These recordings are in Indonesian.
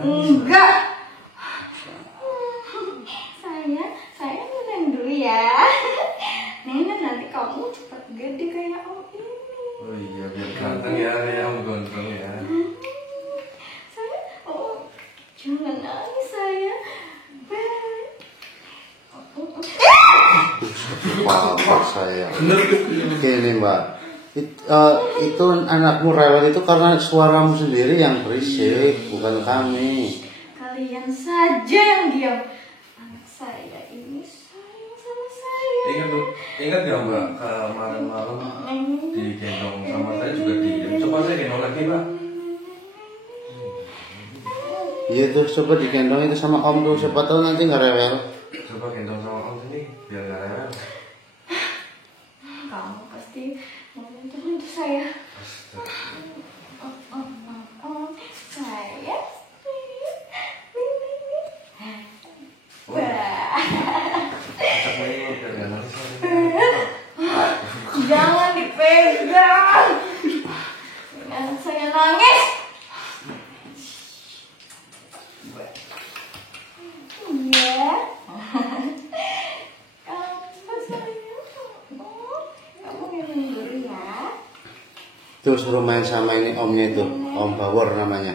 Enggak. Saya nenek dulu ya. Nenek nanti kamu cepat gede kayak om ini. Oh iya, biar ganteng ya, kayak om gondrong ya. Jangan nangis saya. Papa saya. Gini mbak, itu anakmu rewel itu karena suaramu sendiri yang berisik, bukan kami. Kalian saja yang diam. Anak saya ini sayang sama saya. Ingat ya mbak, kemarin malam digendong sama saya juga diam. Coba saya gendong lagi mbak. Iya tuh, coba digendong itu sama om tuh, siapa tahu nanti nggak rewel. Coba gendong sama om sini, biar nggak rewel. Kamu pasti mau menyentuh saya. Saya. Jangan dipegang. Anak saya nangis. Iya. Kamu minum dulu ya. Tuh suruh main sama ini omnya itu, om Bawor namanya.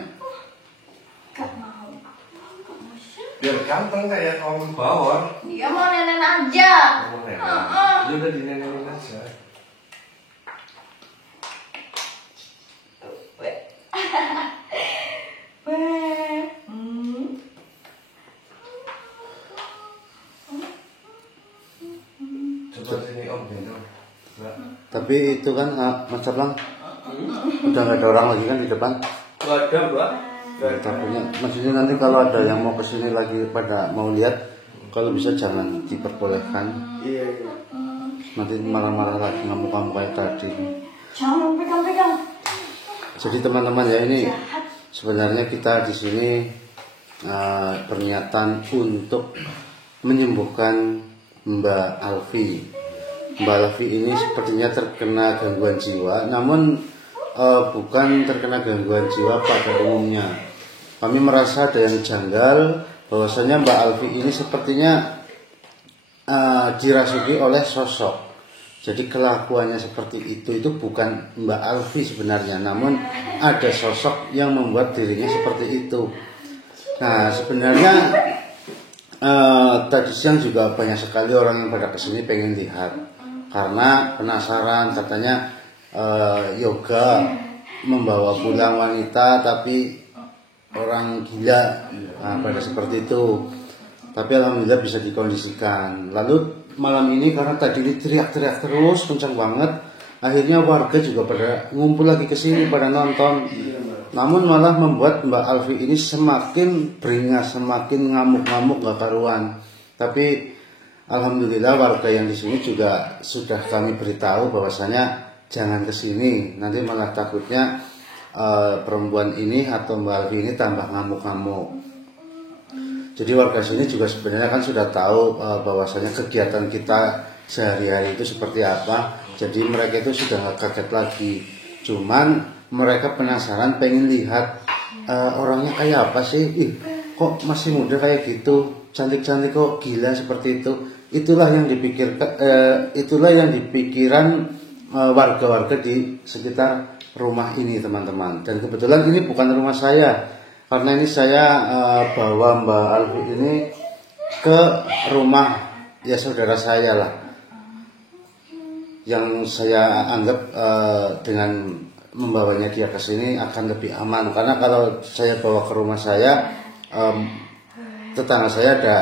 Gak mau. Biar ganteng kayak om Bawor. Dia mau nenek aja. Kamu nenek. Ya udah dinenenin aja. Coba sini om gendong. Tapi itu kan Mas Abang udah nggak ada orang lagi kan di depan. Nggak ada mbak. Takutnya, maksudnya nanti kalau ada yang mau kesini lagi pada mau lihat, kalau bisa jangan diperbolehkan. Iya. Nanti marah-marah lagi ngamuk-ngamuk kayak tadi. Jangan pegang-pegang. Jadi teman-teman ya, ini sebenarnya kita di sini berniatan untuk menyembuhkan Mbak Alfi. Mbak Alfi ini sepertinya terkena gangguan jiwa, namun bukan terkena gangguan jiwa pada umumnya. Kami merasa ada yang janggal, bahwasanya Mbak Alfi ini sepertinya dirasuki oleh sosok. Jadi kelakuannya seperti itu bukan Mbak Alfi sebenarnya, namun ada sosok yang membuat dirinya seperti itu. Nah sebenarnya tadi siang juga banyak sekali orang yang pada kesini pengen lihat, karena penasaran, katanya yoga membawa pulang wanita tapi orang gila, pada seperti itu. Tapi alhamdulillah bisa dikondisikan. Lalu malam ini karena tadi ini teriak-teriak terus kencang banget, akhirnya warga juga pada ngumpul lagi ke sini pada nonton. Namun malah membuat Mbak Alfi ini semakin beringas, semakin ngamuk-ngamuk gak karuan. Tapi alhamdulillah warga yang di sini juga sudah kami beritahu bahwasanya jangan ke sini, nanti malah takutnya perempuan ini atau Mbak Alfi ini tambah ngamuk-ngamuk. Jadi warga sini juga sebenarnya kan sudah tahu bahwasanya kegiatan kita sehari-hari itu seperti apa. Jadi mereka itu sudah nggak kaget lagi. Cuman mereka penasaran, pengen lihat orangnya kayak apa sih. Kok masih muda kayak gitu, cantik-cantik kok gila seperti itu. Itulah yang dipikiran warga-warga di sekitar rumah ini teman-teman. Dan kebetulan ini bukan rumah saya, karena ini saya bawa Mbak Alfi ini ke rumah ya saudara saya lah, yang saya anggap dengan membawanya dia ke sini akan lebih aman. Karena kalau saya bawa ke rumah saya, tetangga saya ada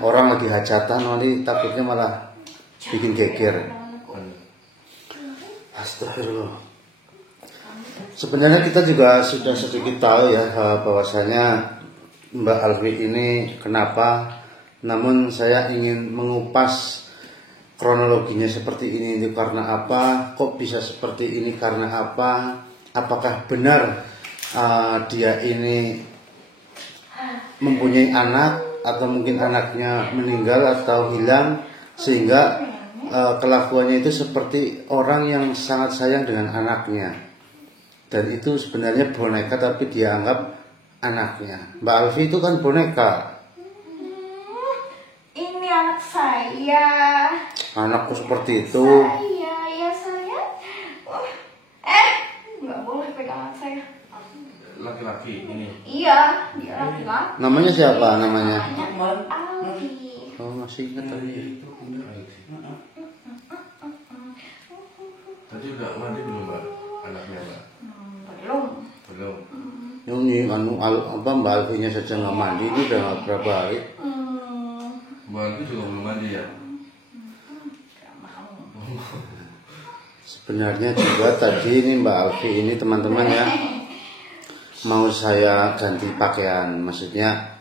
orang lagi hajatan, nanti takutnya malah bikin geger. Astagfirullah. Sebenarnya kita juga sudah sedikit tahu ya bahwasanya Mbak Alfi ini kenapa, namun saya ingin mengupas kronologinya seperti ini itu karena apa, kok bisa seperti ini karena apa, apakah benar dia ini mempunyai anak atau mungkin anaknya meninggal atau hilang sehingga kelakuannya itu seperti orang yang sangat sayang dengan anaknya. Dan itu sebenarnya boneka tapi dia anggap anaknya. Mbak Alfi itu kan boneka. Ini anak saya. Anakku seperti itu. Saya, ya saya. Nggak boleh pegang anak saya. Laki-laki ini. Iya, dia laki-laki. Namanya siapa namanya? Alfi. Oh, masih ingat tadi. Itu tadi udah mandi belum Mbak? Anaknya Mbak? Belum. Belum. Ini Mbak Alfinya saja nggak mandi, ini udah berapa hari? Mbak Alfi juga belum mandi ya? Nggak mau. Sebenarnya juga tadi ini Mbak Alfi ini teman-teman ya, mau saya ganti pakaian, maksudnya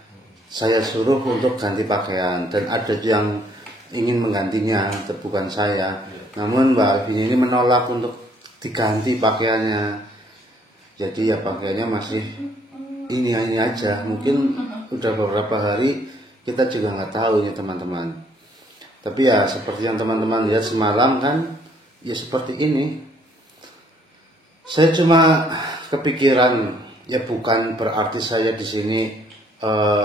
saya suruh untuk ganti pakaian dan ada yang ingin menggantinya, bukan saya. Namun Mbak Alfi ini menolak untuk diganti pakaiannya. Jadi ya pakaiannya masih ini aja. Mungkin udah beberapa hari kita juga nggak tahu ya teman-teman. Tapi ya seperti yang teman-teman lihat semalam kan, ya seperti ini. Saya cuma kepikiran, ya bukan berarti saya di sini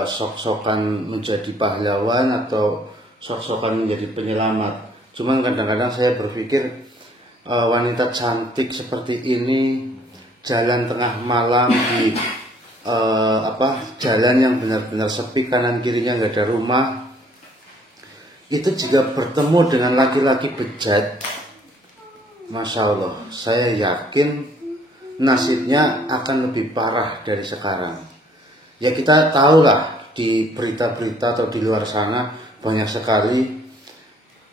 sok-sokan menjadi pahlawan atau sok-sokan menjadi penyelamat. Cuman kadang-kadang saya berpikir wanita cantik seperti ini jalan tengah malam di jalan yang benar-benar sepi, kanan kirinya nggak ada rumah, itu jika bertemu dengan laki-laki bejat, Masya Allah, saya yakin nasibnya akan lebih parah dari sekarang. Ya kita tahulah di berita-berita atau di luar sana banyak sekali,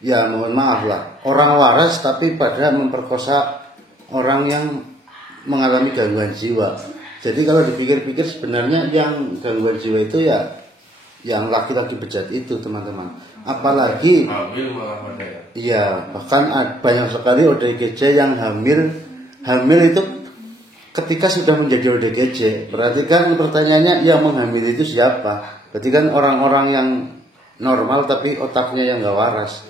ya mohon maaf lah, orang waras tapi pada memperkosa orang yang mengalami gangguan jiwa. Jadi kalau dipikir-pikir sebenarnya yang gangguan jiwa itu ya yang laki-laki bejat itu teman-teman. Apalagi hamil malah pada ya? iya, bahkan banyak sekali ODGJ yang hamil itu ketika sudah menjadi ODGJ. Berarti kan pertanyaannya yang menghamili itu siapa? Berarti kan orang-orang yang normal tapi otaknya yang gak waras.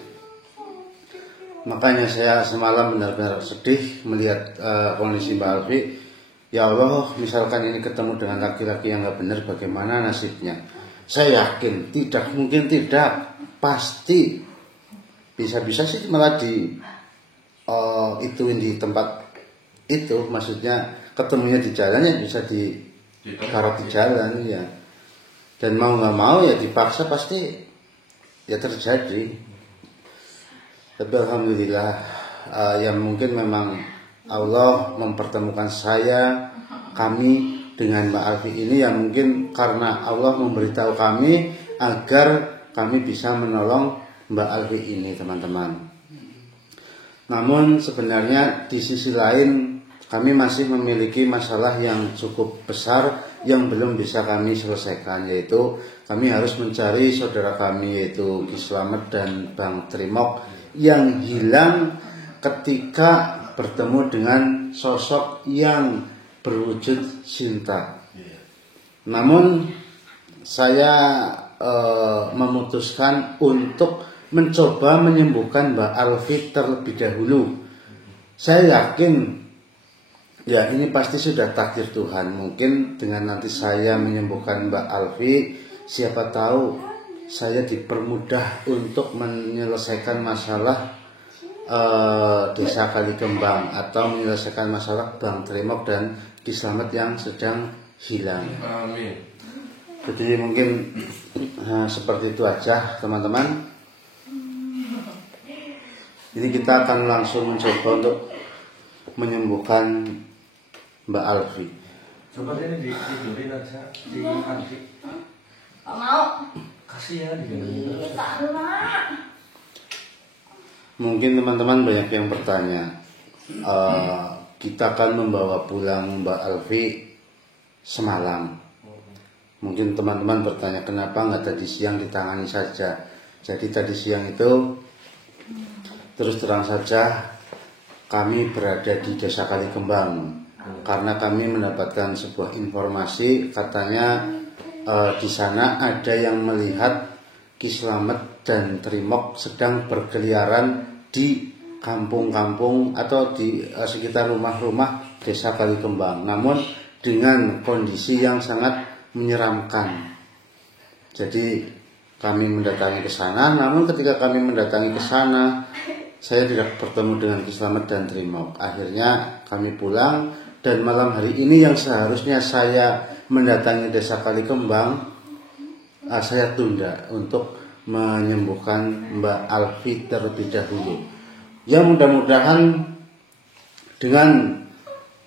Makanya saya semalam benar-benar sedih melihat kondisi Mbak Alfi. Ya Allah, misalkan ini ketemu dengan laki-laki yang gak benar, bagaimana nasibnya? Saya yakin mungkin tidak, pasti bisa-bisa sih malah ituin di tempat itu, maksudnya ketemunya di jalan ya bisa ditaruh di jalan ya. Dan mau nggak mau ya dipaksa pasti ya terjadi. Tapi alhamdulillah ya mungkin memang Allah mempertemukan kami dengan Mbak Alfi ini ya mungkin karena Allah memberitahu kami agar kami bisa menolong Mbak Alfi ini teman-teman. Namun sebenarnya di sisi lain kami masih memiliki masalah yang cukup besar yang belum bisa kami selesaikan, yaitu kami harus mencari saudara kami yaitu Ki Slamet dan Bang Trimok yang hilang ketika bertemu dengan sosok yang berwujud cinta. Namun saya memutuskan untuk mencoba menyembuhkan Mbak Alfi terlebih dahulu. Saya yakin ya ini pasti sudah takdir Tuhan. Mungkin dengan nanti saya menyembuhkan Mbak Alfi, siapa tahu saya dipermudah untuk menyelesaikan masalah Desa Kalikembang atau menyelesaikan masalah Bang Trimok dan Ki Slamet yang sedang hilang. Amin. Jadi mungkin seperti itu aja teman-teman. Ini kita akan langsung mencoba untuk menyembuhkan Mbak Alfi. Coba ini ditidurin aja di Alfi. Gak mau. Kasihan Iya, tak enak. Mungkin teman-teman banyak yang bertanya, kita akan membawa pulang Mbak Alfi semalam. Mungkin teman-teman bertanya kenapa nggak tadi siang ditangani saja. Jadi tadi siang itu terus terang saja kami berada di Desa Kalikembang karena kami mendapatkan sebuah informasi katanya di sana ada yang melihat Ki Slamet dan Trimok sedang berkeliaran di kampung-kampung atau di sekitar rumah-rumah Desa Kalikembang, namun dengan kondisi yang sangat menyeramkan. Jadi kami mendatangi ke sana, namun ketika kami mendatangi ke sana, saya tidak bertemu dengan Ki Slamet dan Trimok. Akhirnya kami pulang, dan malam hari ini yang seharusnya saya mendatangi Desa Kalikembang, saya tunda untuk menyembuhkan Mbak Alfi terlebih dahulu. Ya, mudah-mudahan dengan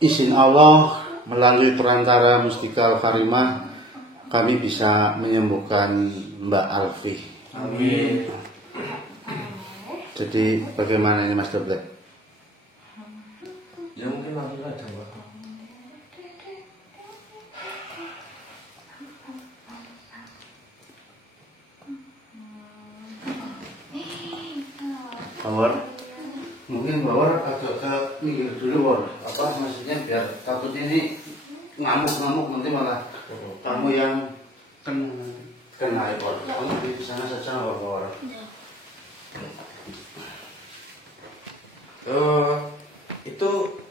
izin Allah melalui perantara Mustika Al-Karimah kami bisa menyembuhkan Mbak Alfi. Amin. Jadi bagaimana ini Mas Doble? Ya mungkin nanti aja Mbak. Bawor, mungkin Bawor agak ke minggir dulu, Bawor. Apa maksudnya biar takut ini ngamuk-ngamuk nanti malah kamu yang kena Bawor. Kamu di sana saja Bawor. Itu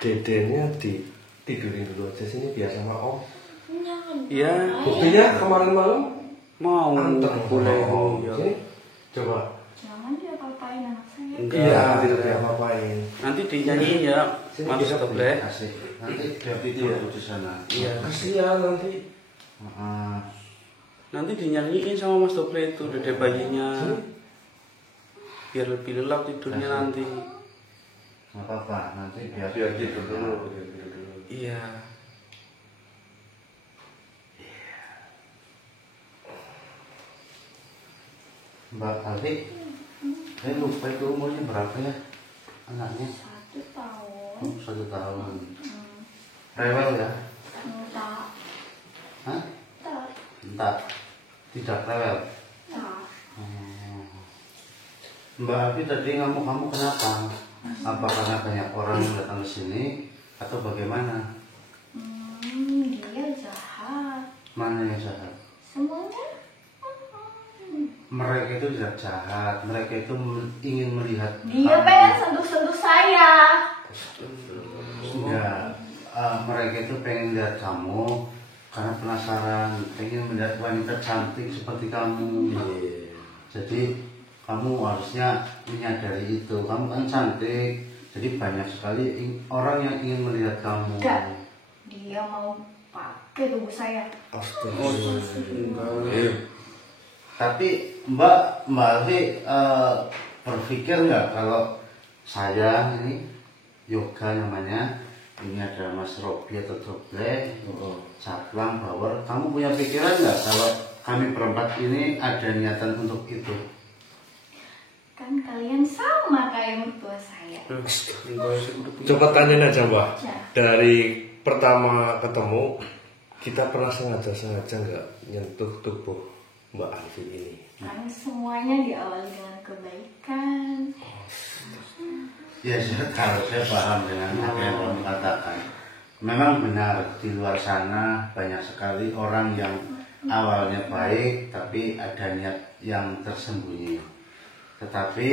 dedenya tidurin dulu aja sini biar sama Om. Iya, Buktinya kemarin malam mau anteng boleh. Om. Iya. Sini, coba. Jangan dia apa-apain anak saya. Enggak. Iya, tidak apa-apain. Nanti dinyanyiin ya, Sini, Mas bisa Doble. Asik. Nanti biar tidur di sana. Iya. Kasihan nanti. Nanti dinyanyiin sama Mas Doble itu dede bayinya. Biar lebih lelap tidurnya nanti. Nggak apa-apa, nanti biar Tidur dulu. Tidur dulu. Iya. Mbak Alfi, saya lupa itu umurnya berapa ya anaknya? 1 tahun. Oh, 1 tahun. Rewel ya? Entah. Hah? Tak. Entah, tidak rewel. Tak. Mbak Alfi tadi ngamuk-ngamuk kenapa? Apa karena banyak orang yang datang ke sini atau bagaimana? Dia jahat. Mana yang jahat? Semuanya. Mereka itu tidak jahat, mereka itu ingin melihat Dia kamu. pengen sentuh-sentuh saya. Enggak, mereka itu pengen lihat kamu karena penasaran, pengen melihat wanita cantik seperti kamu. Jadi kamu harusnya menyadari itu, kamu kan cantik, jadi banyak sekali orang yang ingin melihat kamu. Enggak. Dia mau pakai tubuh saya. Tapi Mbak Alfi berpikir nggak kalau saya ini yoga namanya, ini ada Mas Robi atau Doble, Caplang, Bawor, kamu punya pikiran nggak kalau kami berempat ini ada niatan untuk itu? Kan kalian sama kayak mertua saya. Coba tanyain aja Mbak. Ya. Dari pertama ketemu kita pernah sengaja nggak nyentuh tubuh Mbak Alfi ini? Kan semuanya diawali dengan kebaikan. Ya saya tahu, saya paham dengan apa yang kamu katakan. Memang benar di luar sana banyak sekali orang yang awalnya baik tapi ada niat yang tersembunyi. Tetapi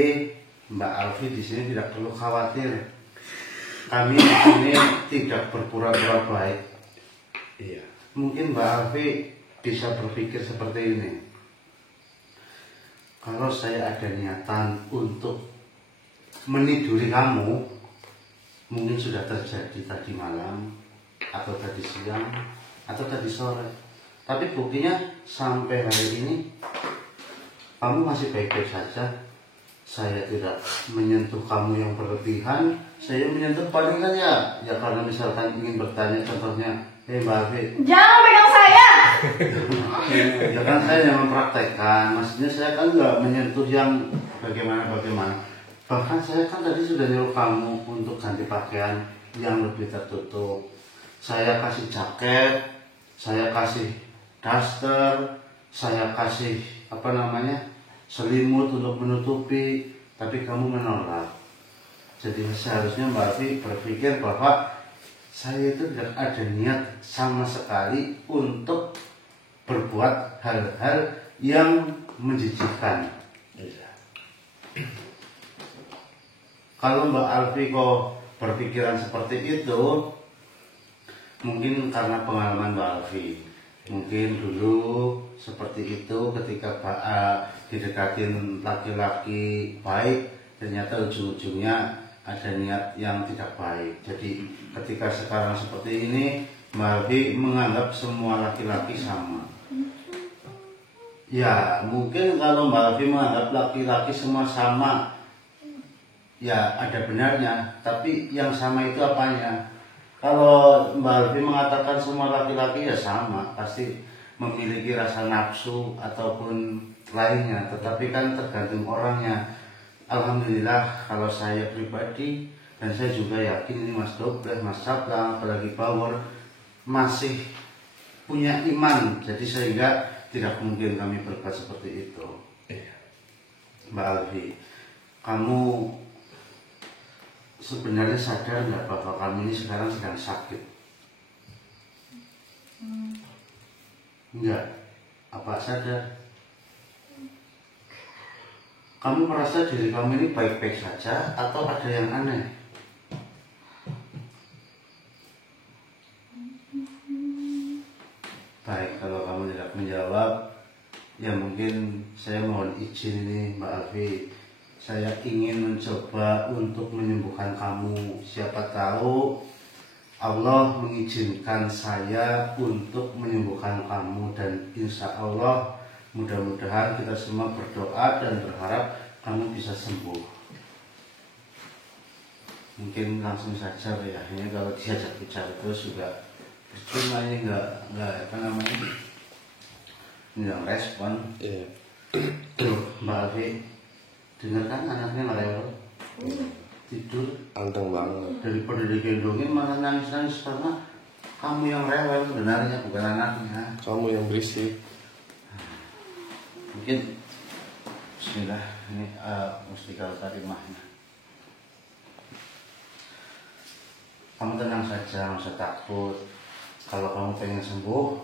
Mbak Alfi di sini tidak perlu khawatir. Kami di sini tidak berpura-pura baik. Iya. Mungkin Mbak Alfi bisa berpikir seperti ini. Kalau saya ada niatan untuk meniduri kamu, mungkin sudah terjadi tadi malam, atau tadi siang, atau tadi sore. Tapi buktinya sampai hari ini kamu masih baik-baik saja. Saya tidak menyentuh kamu yang berlebihan. Saya menyentuh paling kan ya karena misalkan ingin bertanya, contohnya, Mbak Alfi, Jangan pegang saya. ya kan saya yang mempraktekkan, maksudnya saya kan nggak menyentuh yang bagaimana. Bahkan saya kan tadi sudah nyuruh kamu untuk ganti pakaian yang lebih tertutup. Saya kasih jaket, saya kasih daster, saya kasih selimut untuk menutupi, tapi kamu menolak. Jadi seharusnya Mbak Alfi berpikir bahwa saya itu tidak ada niat sama sekali untuk berbuat hal-hal yang menjijikkan. Kalau Mbak Alfi kok berpikiran seperti itu mungkin karena pengalaman Mbak Alfi. Mungkin dulu seperti itu ketika didekatin laki-laki baik, ternyata ujung-ujungnya ada niat yang tidak baik. Jadi ketika sekarang seperti ini, Mbak Alfi menganggap semua laki-laki sama. Ya mungkin kalau Mbak Alfi menganggap laki-laki semua sama, ya ada benarnya. Tapi yang sama itu apanya? Kalau Mbak Alfi mengatakan semua laki-laki ya sama, pasti memiliki rasa nafsu ataupun lainnya. Tetapi kan tergantung orangnya. Alhamdulillah kalau saya pribadi, dan saya juga yakin ini Mas Dobleh, Mas Sabla, apalagi Power masih punya iman. Jadi sehingga tidak mungkin kami berbuat seperti itu. Mbak Alfi, kamu sebenarnya sadar nggak bahwa kami ini sekarang sedang sakit? Enggak. Apa sadar? Kamu merasa diri kamu ini baik-baik saja atau ada yang aneh? Baik, kalau kamu tidak menjawab, ya mungkin saya mohon izin ini Mbak Alfi. Saya ingin mencoba untuk menyembuhkan kamu. Siapa tahu Allah mengizinkan saya untuk menyembuhkan kamu, dan insya Allah mudah-mudahan kita semua berdoa dan berharap kamu bisa sembuh. Mungkin langsung saja ya, ini kalau diajak bicara terus juga percuma, ini nggak apa namanya, nggak respon. Tuh Mbak Alfi, dengar kan anaknya ngerewel, tidur Anteng banget. daripada digendongin malah nangis-nangis karena kamu yang rewel sebenarnya, bukan anaknya. Kamu yang berisik. Mungkin bismillah, ini mustika karimahnya. Kamu tenang saja, nggak usah takut. Kalau kamu pengen sembuh,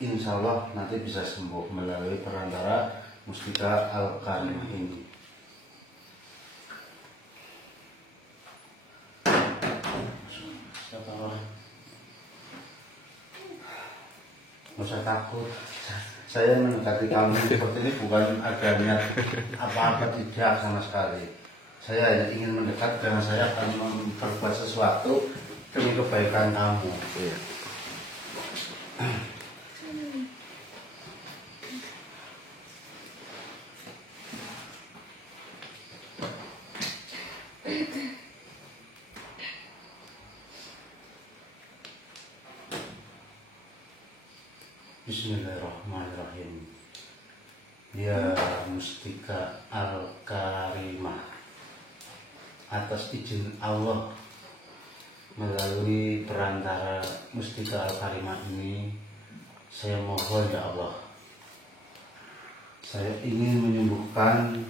insya Allah nanti bisa sembuh melalui perantara mustika al-karimah ini. Nggak usah takut. Saya mendekati kamu seperti ini bukan ada niat apa-apa, tidak sama sekali. Saya hanya ingin mendekat karena saya akan berbuat sesuatu demi kebaikan kamu. Bismillahirrahmanirrahim. Ya mustika al-karimah, atas izin Allah melalui perantara mustika al-karimah ini, saya mohon ya Allah, saya ingin menyembuhkan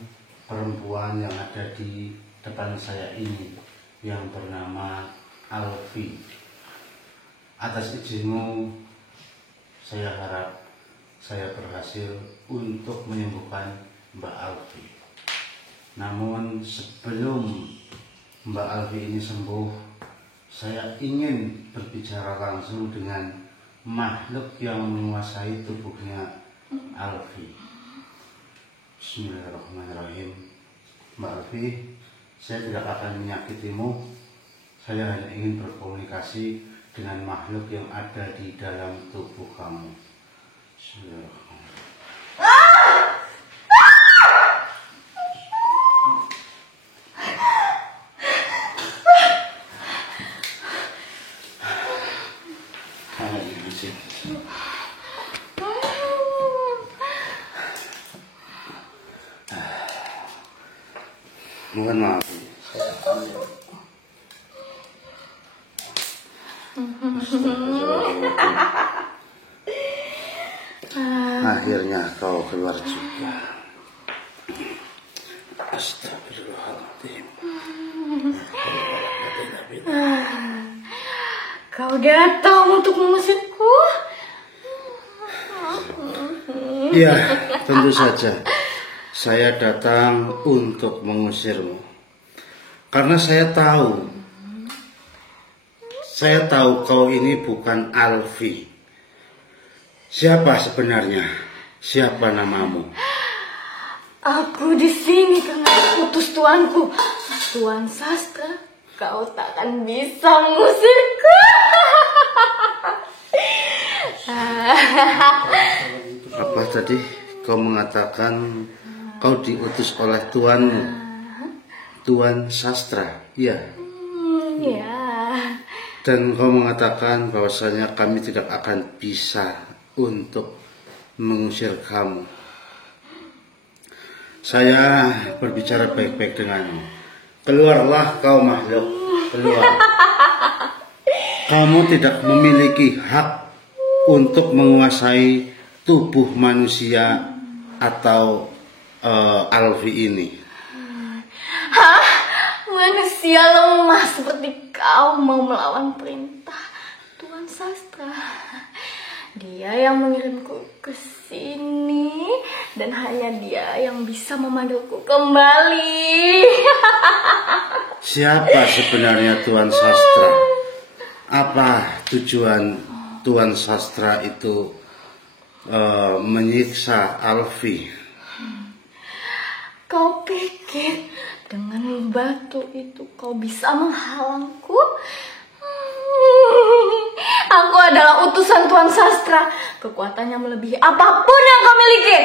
perempuan yang ada di depan saya ini yang bernama Alfi. Atas izinmu, saya harap saya berhasil untuk menyembuhkan Mbak Alfi. Namun sebelum Mbak Alfi ini sembuh, saya ingin berbicara langsung dengan makhluk yang menguasai tubuhnya Alfi. Bismillahirrahmanirrahim. Mbak Alfi, saya tidak akan menyakitimu. Saya hanya ingin berkomunikasi dengan makhluk yang ada di dalam tubuh kamu. Mohon maaf. Akhirnya kau keluar juga. Astagfirullahaladzim. Kau datang untuk mengusirku? Ya, tentu saja. Saya datang untuk mengusirmu. Karena saya tahu kau ini bukan Alfi. Siapa sebenarnya? Siapa namamu? Aku di sini karena utus tuanku, Tuan Sastra. Kau takkan bisa mengusirku. Apa tadi kau mengatakan kau diutus oleh tuanmu, Tuan Sastra? Iya. Ya. Dan kau mengatakan bahwasanya kami tidak akan bisa untuk mengusir kamu. Saya berbicara baik-baik denganmu. Keluarlah kau makhluk, keluar. Kamu tidak memiliki hak untuk menguasai tubuh manusia atau Alfi ini. Hah? Manusia lemah seperti kau mau melawan perintah Tuan Sastra. Dia yang mengirimku ke sini dan hanya dia yang bisa memanggilku kembali. Siapa sebenarnya Tuan Sastra? Apa tujuan Tuan Sastra itu menyiksa Alfi? Kau pikir dengan batu itu kau bisa menghalangku? Aku adalah utusan Tuan Sastra. Kekuatannya melebihi apapun yang kau miliki.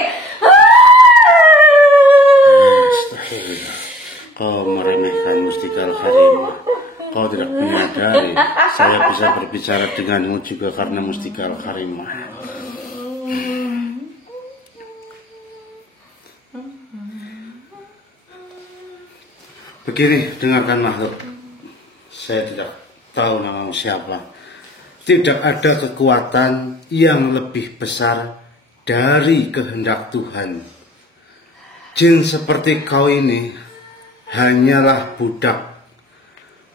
Astagfirullah. Kau meremehkan Mustikal Harimah. Kau tidak menyadari saya bisa berbicara denganmu juga karena Mustikal Harimah. Begini, dengarkan makhluk. Saya tidak tahu namamu siapa. Tidak ada kekuatan yang lebih besar dari kehendak Tuhan. Jin seperti kau ini hanyalah budak.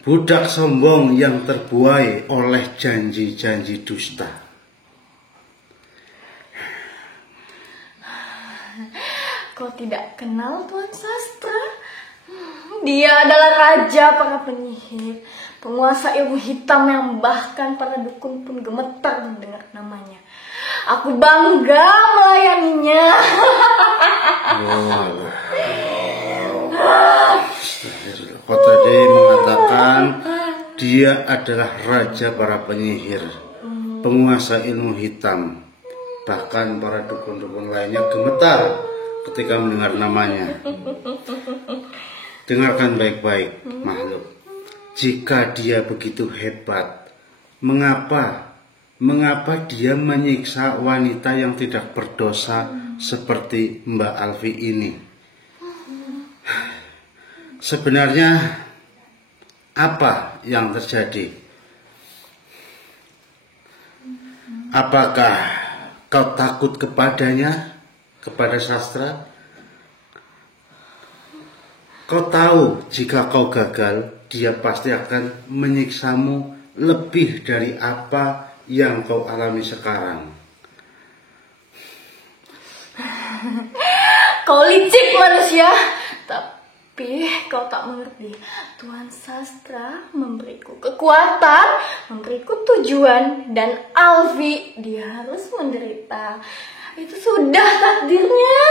Budak sombong yang terbuai oleh janji-janji dusta. Kau tidak kenal Tuan Sastra? Dia adalah raja para penyihir, penguasa ilmu hitam yang bahkan para dukun pun gemetar mendengar namanya. Aku bangga melayaninya. Kau tadi mengatakan dia adalah raja para penyihir, penguasa ilmu hitam. Bahkan para dukun-dukun lainnya gemetar ketika mendengar namanya. Dengarkan baik-baik, makhluk. Jika dia begitu hebat, mengapa dia menyiksa wanita yang tidak berdosa seperti Mbak Alfi ini? Sebenarnya apa yang terjadi? Apakah kau takut kepadanya, kepada Sastra? Kau tahu jika kau gagal, dia pasti akan menyiksamu lebih dari apa yang kau alami sekarang. Kau licik manusia, tapi kau tak mengerti. Tuan Sastra memberiku kekuatan, memberiku tujuan, dan Alfi dia harus menderita. Itu sudah takdirnya.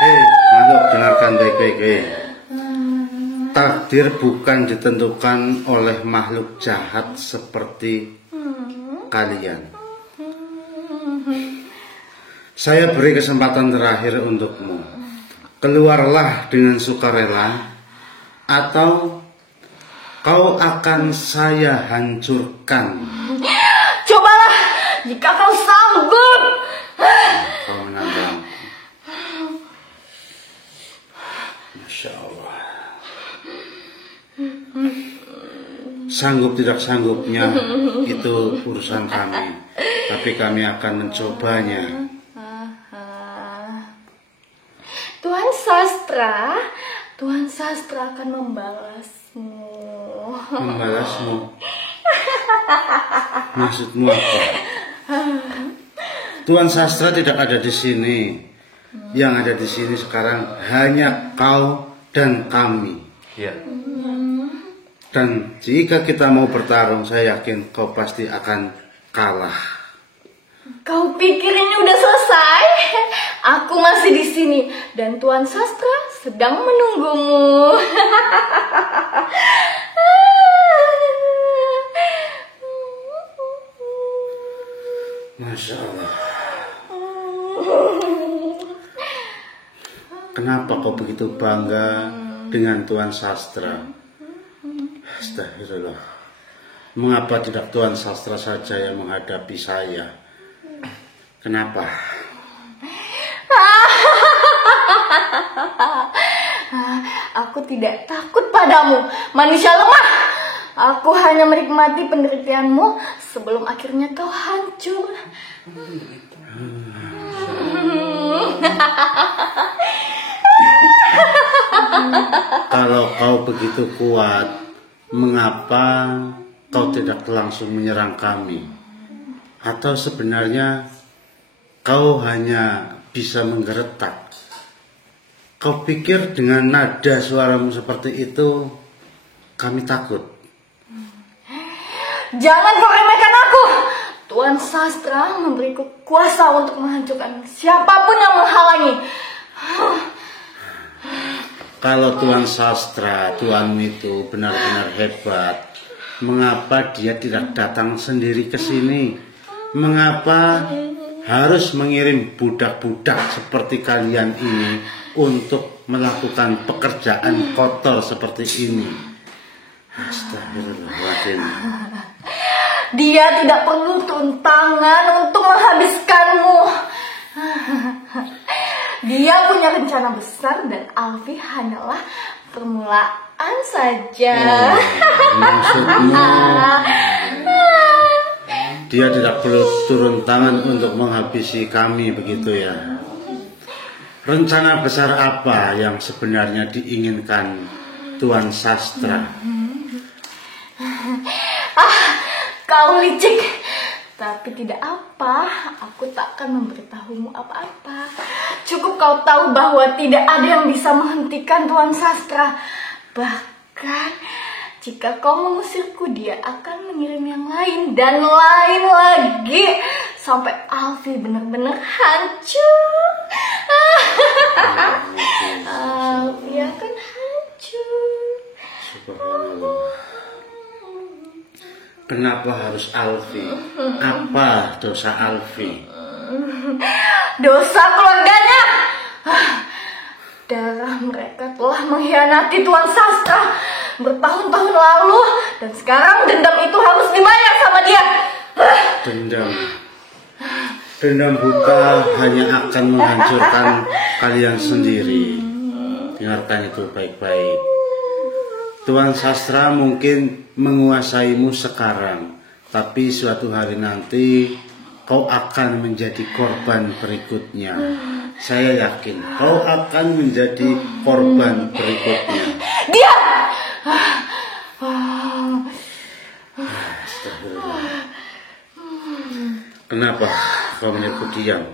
Hei, makhluk, dengarkan baik-baik. Takdir bukan ditentukan oleh makhluk jahat seperti kalian. Saya beri kesempatan terakhir untukmu. Keluarlah dengan sukarela, atau kau akan saya hancurkan. Cobalah jika kau sanggup. Kau menantang. Masya Allah. Sanggup tidak sanggupnya itu urusan kami, tapi kami akan mencobanya. Tuan Sastra akan membalasmu. Membalasmu? Maksudmu apa? Tuan Sastra tidak ada di sini. Yang ada di sini sekarang hanya kau dan kami. Iya. Dan jika kita mau bertarung, saya yakin kau pasti akan kalah. Kau pikir ini udah selesai? Aku masih di sini dan Tuan Sastra sedang menunggumu. Masya Allah. Kenapa kau begitu bangga dengan Tuan Sastra? Astagfirullah. Mengapa tidak Tuan Sastra saja yang menghadapi saya? Kenapa? Aku tidak takut padamu, manusia lemah. Aku hanya menikmati penderitaanmu sebelum akhirnya kau hancur. Kalau kau begitu kuat, mengapa kau tidak langsung menyerang kami? Atau sebenarnya kau hanya bisa menggeretak? Kau pikir dengan nada suaramu seperti itu kami takut? Jangan kau remehkan aku. Tuan Sastra memberiku kuasa untuk menghancurkan siapapun yang menghalangi. Kalau Tuan Sastra, Tuanmu itu benar-benar hebat, mengapa dia tidak datang sendiri ke sini? Mengapa harus mengirim budak-budak seperti kalian ini untuk melakukan pekerjaan kotor seperti ini? Astagfirullahaladzim. Dia tidak perlu turun tangan untuk menghabiskanmu. Dia punya rencana besar dan Alfi hanyalah permulaan saja. Maksudmu dia tidak perlu turun tangan untuk menghabisi kami, begitu ya? Rencana besar apa yang sebenarnya diinginkan Tuan Sastra? Kau licik, tapi tidak apa. Aku tak akan memberitahumu apa-apa. Cukup kau tahu bahwa tidak ada yang bisa menghentikan Tuan Sastra. Bahkan jika kau mengusirku, dia akan mengirim yang lain dan lain lagi sampai Alfi benar-benar hancur. Alfi akan hancur. Subhanallah. Kenapa harus Alfi? Apa dosa Alfi? Dosa keluarganya. Darah mereka telah mengkhianati Tuan Sastra bertahun-tahun lalu, dan sekarang dendam itu harus dibayar sama dia. Dendam buta hanya akan menghancurkan kalian sendiri. Dengarkan itu baik-baik. Tuan Sastra mungkin menguasaimu sekarang, tapi suatu hari nanti kau akan menjadi korban berikutnya. Saya yakin kau akan menjadi korban berikutnya. Diam! Kenapa kau menyebut diam?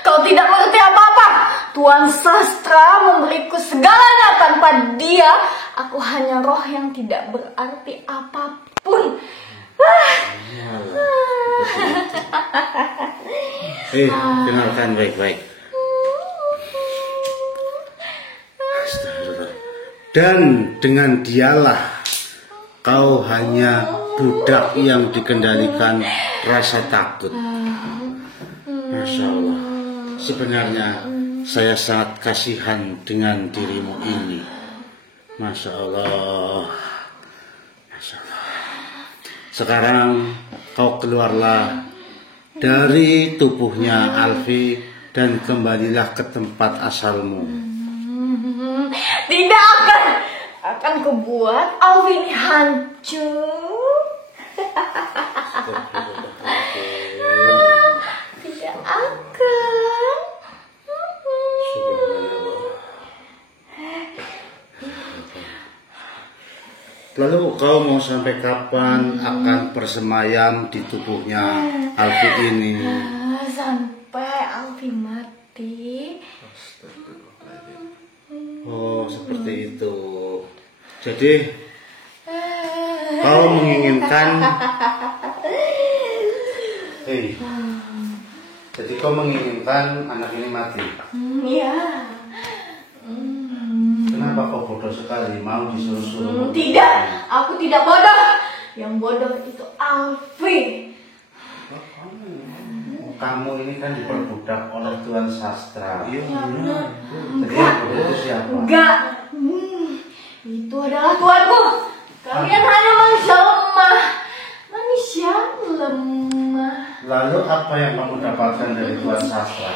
Kau tidak mengerti apa-apa. Tuan Sastra memberiku segalanya. Tanpa dia, aku hanya roh yang tidak berarti apapun. Dengarkan baik-baik. Dan dengan dialah kau hanya budak yang dikendalikan rasa takut. Masya Allah. Sebenarnya saya sangat kasihan dengan dirimu ini. Masya Allah. Masya Allah. Sekarang kau keluarlah dari tubuhnya Alfi dan kembalilah ke tempat asalmu. Tidak akan kubuat Alfi ini hancur. Tidak akan. Lalu kau mau sampai kapan akan bersemayam di tubuhnya Alfi ini? Sampai Alfi mati. Oh, seperti itu. Jadi kau menginginkan jadi kau menginginkan anak ini mati. Iya. Kenapa kau bodoh sekali mau disuruh-suruh? Tidak, aku tidak bodoh. Yang bodoh itu Alfi. Kamu ini kan diperbudak oleh Tuan Sastra. Iya benar. Jadi yang bodoh itu siapa? Enggak. Itu adalah tuanku. Kalian hanya manusia lemah. Manusia lemah. Lalu apa yang kamu dapatkan dari Tuan Sastra?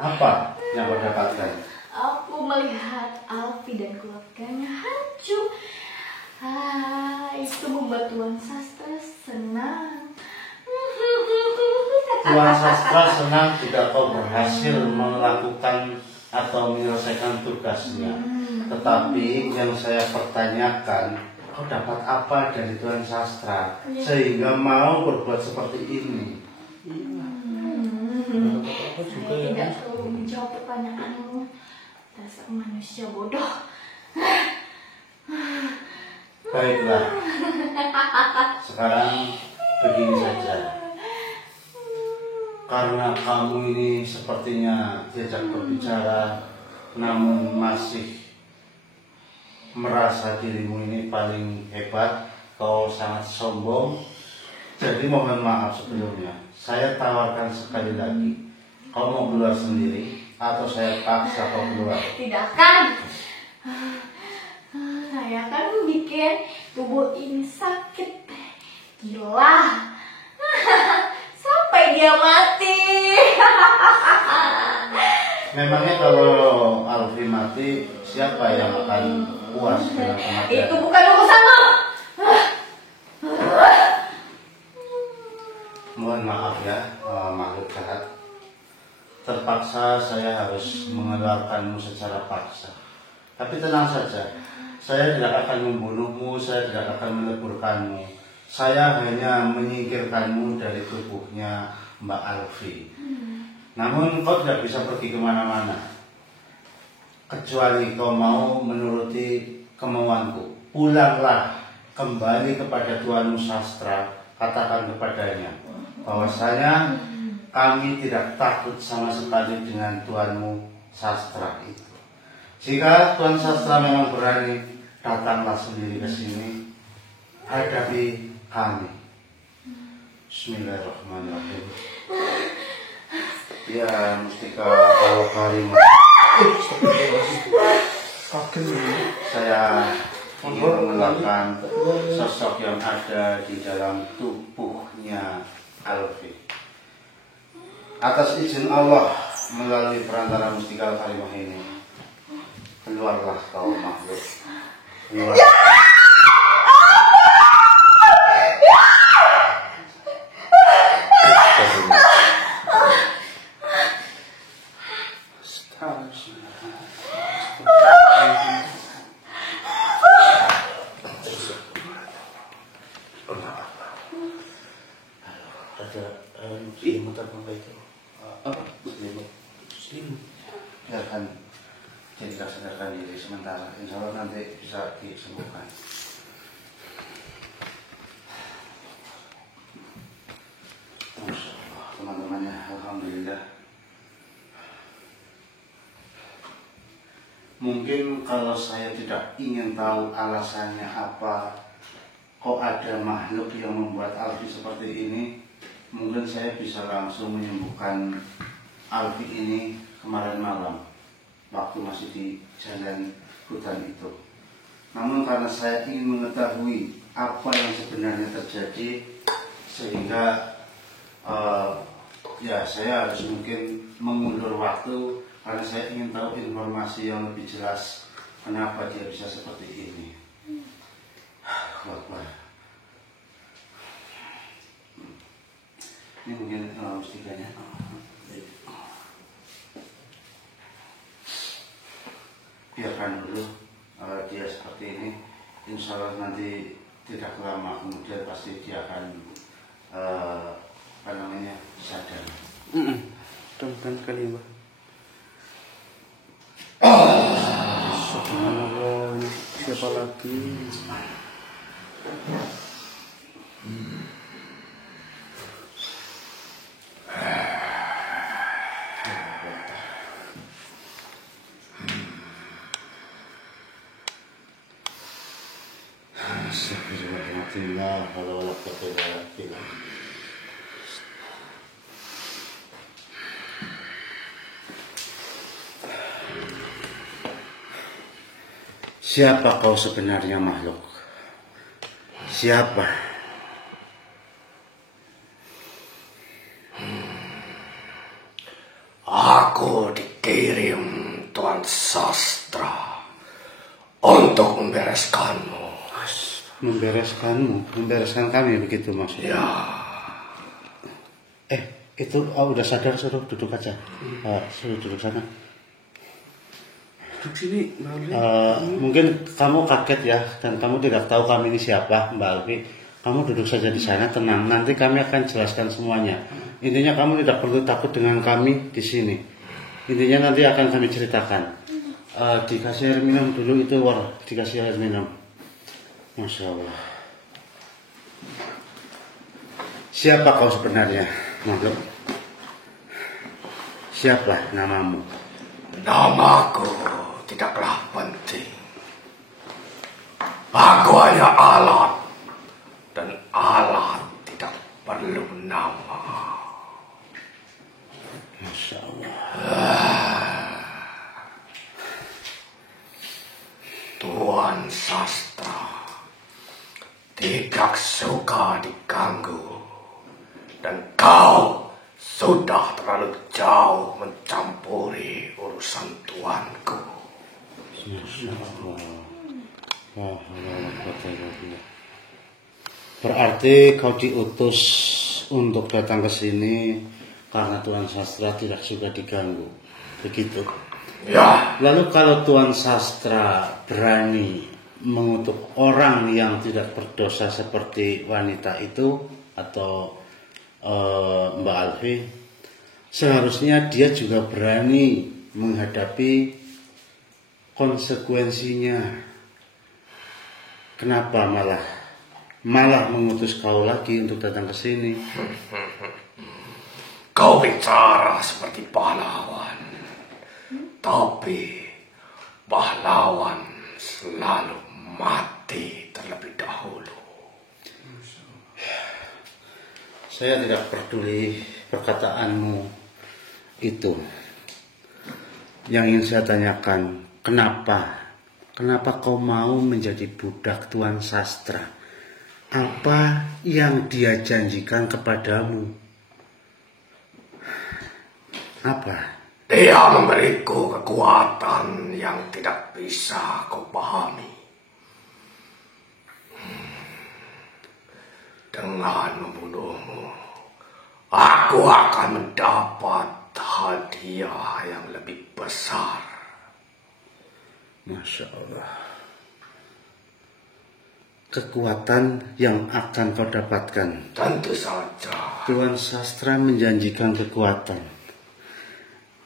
Apa yang kau dapatkan? Aku melihat Alfi dan keluarganya hancur. Itu membuat Tuan Sastra senang. Tuan Sastra senang jika kau berhasil melakukan atau menyelesaikan tugasnya. Tetapi yang saya pertanyakan, kau dapat apa dari Tuan Sastra sehingga mau berbuat seperti ini? Saya tidak perlu menjawab pertanyaanmu. Dasar manusia bodoh. Baiklah. Sekarang begini saja. Karena kamu ini sepertinya diajak berbicara, namun masih merasa dirimu ini paling hebat, kau sangat sombong. Jadi mohon maaf sebelumnya. Saya tawarkan sekali lagi. Kau mau keluar sendiri atau saya paksa kau keluar? Tidak kan? Saya akan bikin tubuh ini sakit. Gila. Sampai dia mati. Memangnya kalau Alfi mati, siapa yang akan puas dengan kematian? Itu bukan urusanmu. Mohon maaf ya, makhluk jahat. Terpaksa saya harus mengeluarkanmu secara paksa. Tapi tenang saja, saya tidak akan membunuhmu, saya tidak akan meleburkanmu. Saya hanya menyingkirkanmu dari tubuhnya Mbak Alfi. Namun kau tidak bisa pergi kemana-mana, kecuali kau mau menuruti kemauanku. Pulanglah kembali kepada Tuanmu Sastra, katakan kepadanya bahwasanya kami tidak takut sama sekali dengan Tuanmu Sastra itu. Jika Tuan Sastra memang berani, datanglah sendiri ke sini, hadapi kami. Bismillahirrahmanirrahim. Ya Mustika Al-Karim, saya ingin mengenalkan sosok yang ada di dalam tubuhnya Alfi. Atas izin Allah, melalui perantara Mustika Al-Karimah ini, keluarlah kau makhluk. Keluar. Biarkan jadi sadarkan diri sementara, insya Allah nanti bisa disembuhkan. Masya Allah, teman-temannya, alhamdulillah. Mungkin kalau saya tidak ingin tahu alasannya apa, kok ada makhluk yang membuat Alfi seperti ini, mungkin saya bisa langsung menyembuhkan Alfi ini kemarin malam waktu masih di jalan hutan itu. Namun karena saya ingin mengetahui apa yang sebenarnya terjadi, sehingga ya saya harus mungkin mengundur waktu karena saya ingin tahu informasi yang lebih jelas kenapa dia bisa seperti ini. Ini mungkin mustikanya. Biarkan dulu dia seperti ini. Insya Allah nanti tidak lama kemudian pasti dia akan sadar. Mudah-mudahan sekali, Mbak. siapa lagi? Astagfirullahaladzim. Kalau siapa kau sebenarnya makhluk? Siapa? Aku dikirim Tuan Sastra untuk membereskanmu. Membereskan kami begitu maksudnya? Ya. Itu udah sadar, suruh duduk aja. Suruh duduk sana. Duduk sini, Mbak Alfi. Mungkin kamu kaget ya, dan kamu tidak tahu kami ini siapa, Mbak Alfi. Kamu duduk saja di sana, tenang. Nanti kami akan jelaskan semuanya. Intinya kamu tidak perlu takut dengan kami di sini. Intinya nanti akan kami ceritakan. Dikasih air minum dulu itu, dikasih air minum. Masya Allah. Siapa kau sebenarnya, makhluk? Siapa namamu? Namaku tidaklah penting. Aku hanya alat, dan alat tidak perlu nama. Masya Allah. Tuan Sastra tidak suka diganggu, dan kau sudah terlalu jauh mencampuri urusan tuanku. Masya Allah. Berarti kau diutus untuk datang ke sini karena Tuan Sastra tidak suka diganggu, begitu? Ya, Lalu kalau Tuan Sastra berani mengutuk orang yang tidak berdosa seperti wanita itu atau Mbak Alfi, seharusnya dia juga berani menghadapi konsekuensinya. Kenapa malah mengutus kau lagi untuk datang ke sini? kau bicara seperti pahlawan, tapi pahlawan selalu mati terlebih dahulu. Saya tidak peduli perkataanmu itu. Yang ingin saya tanyakan, kenapa kau mau menjadi budak Tuan Sastra? Apa yang dia janjikan kepadamu? Apa? Dia memberiku kekuatan yang tidak bisa kau pahami. Dengan membunuhmu, aku akan mendapat hadiah yang lebih besar. Masya Allah. Kekuatan yang akan kau dapatkan. Tentu saja. Tuan Sastra menjanjikan kekuatan.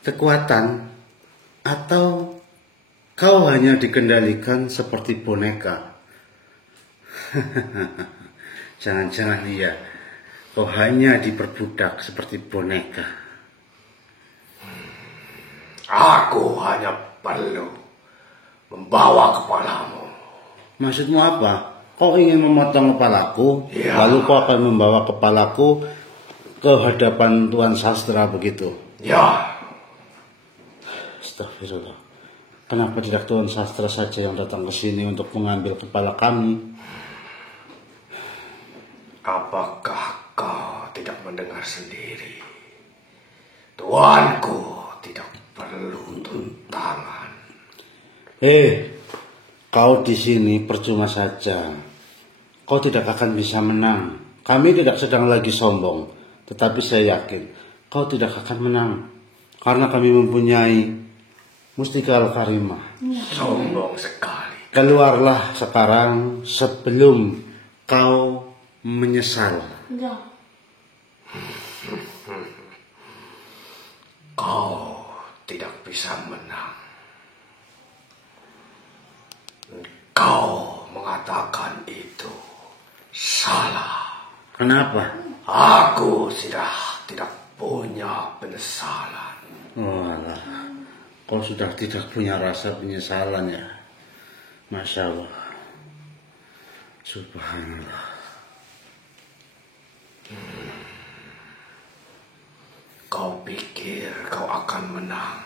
Kekuatan atau kau hanya dikendalikan seperti boneka? Jangan-jangan iya, kau hanya diperbudak seperti boneka. Aku hanya perlu membawa kepalamu. Maksudmu apa? Kau ingin memotong kepalaku, Ya. lalu kau akan membawa kepalaku ke hadapan Tuan Sastra begitu? Ya, Astagfirullah. Kenapa tidak Tuan Sastra saja yang datang ke sini untuk mengambil kepala kami? apakah kau tidak mendengar sendiri? Tuanku tidak perlu tuntangan. Kau di sini percuma saja. Kau tidak akan bisa menang. Kami tidak sedang lagi sombong, tetapi saya yakin kau tidak akan menang karena kami mempunyai Mustika Al-Karimah. Sombong sekali. Keluarlah sekarang sebelum kau menyesal. Enggak. Kau tidak bisa menang. Kau katakan itu salah. Kenapa? Aku sudah tidak punya penyesalan. Walah, kau sudah tidak punya rasa penyesalan ya. Masya Allah. Subhanallah. Kau pikir kau akan menang.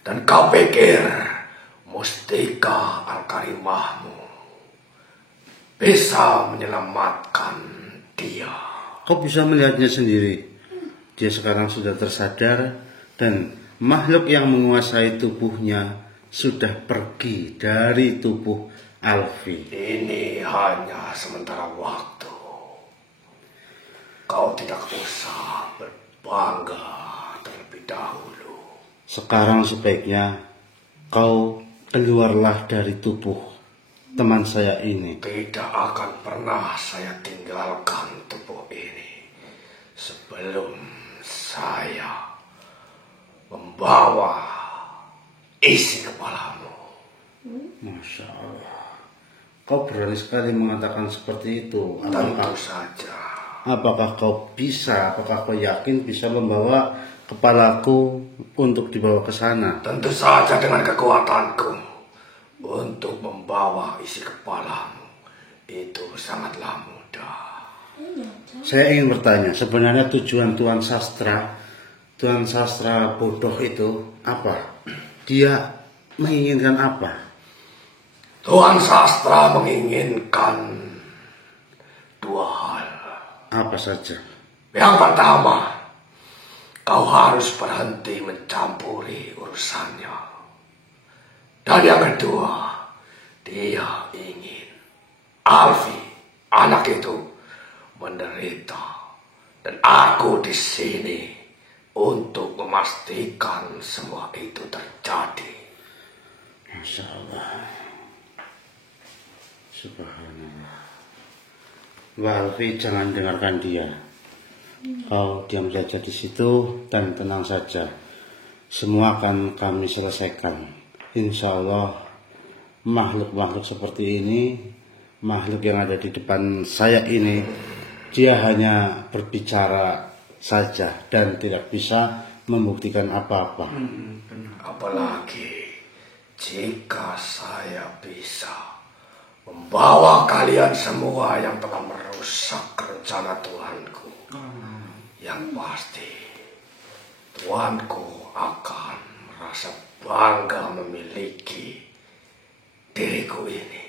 Dan kau pikir mustika Al-Karimahmu bisa menyelamatkan dia. Kau bisa melihatnya sendiri. Dia sekarang sudah tersadar dan makhluk yang menguasai tubuhnya sudah pergi dari tubuh Alfi. Ini hanya sementara waktu. Kau tidak usah berbangga terlebih dahulu. Sekarang sebaiknya kau keluarlah dari tubuh teman saya ini. Tidak akan pernah saya tinggalkan tubuh ini sebelum saya membawa isi kepalamu. Masya Allah. Kau berani sekali mengatakan seperti itu. Tentu saja. Apakah kau bisa, apakah kau yakin bisa membawa kepalaku untuk dibawa ke sana? Tentu saja dengan kekuatanku untuk membawa isi kepalamu itu sangatlah mudah. Saya ingin bertanya, sebenarnya tujuan Tuan Sastra bodoh itu apa? Dia menginginkan apa? Tuan Sastra menginginkan dua hal. Apa saja? Yang pertama, kau harus berhenti mencampuri urusannya. Dan yang kedua, dia ingin Alfi, anak itu, menderita. Dan aku di sini untuk memastikan semua itu terjadi. Masya Allah. Subhanallah. Mbak Alfi, jangan dengarkan dia. Kau diam saja di situ dan tenang saja. Semua akan kami selesaikan. Insya Allah makhluk-makhluk seperti ini, makhluk yang ada di depan saya ini, dia hanya berbicara saja dan tidak bisa membuktikan apa-apa. Apalagi jika saya bisa membawa kalian semua yang telah merusak rencana Tuanku. Yang pasti Tuanku akan merasa bangga memiliki diriku ini.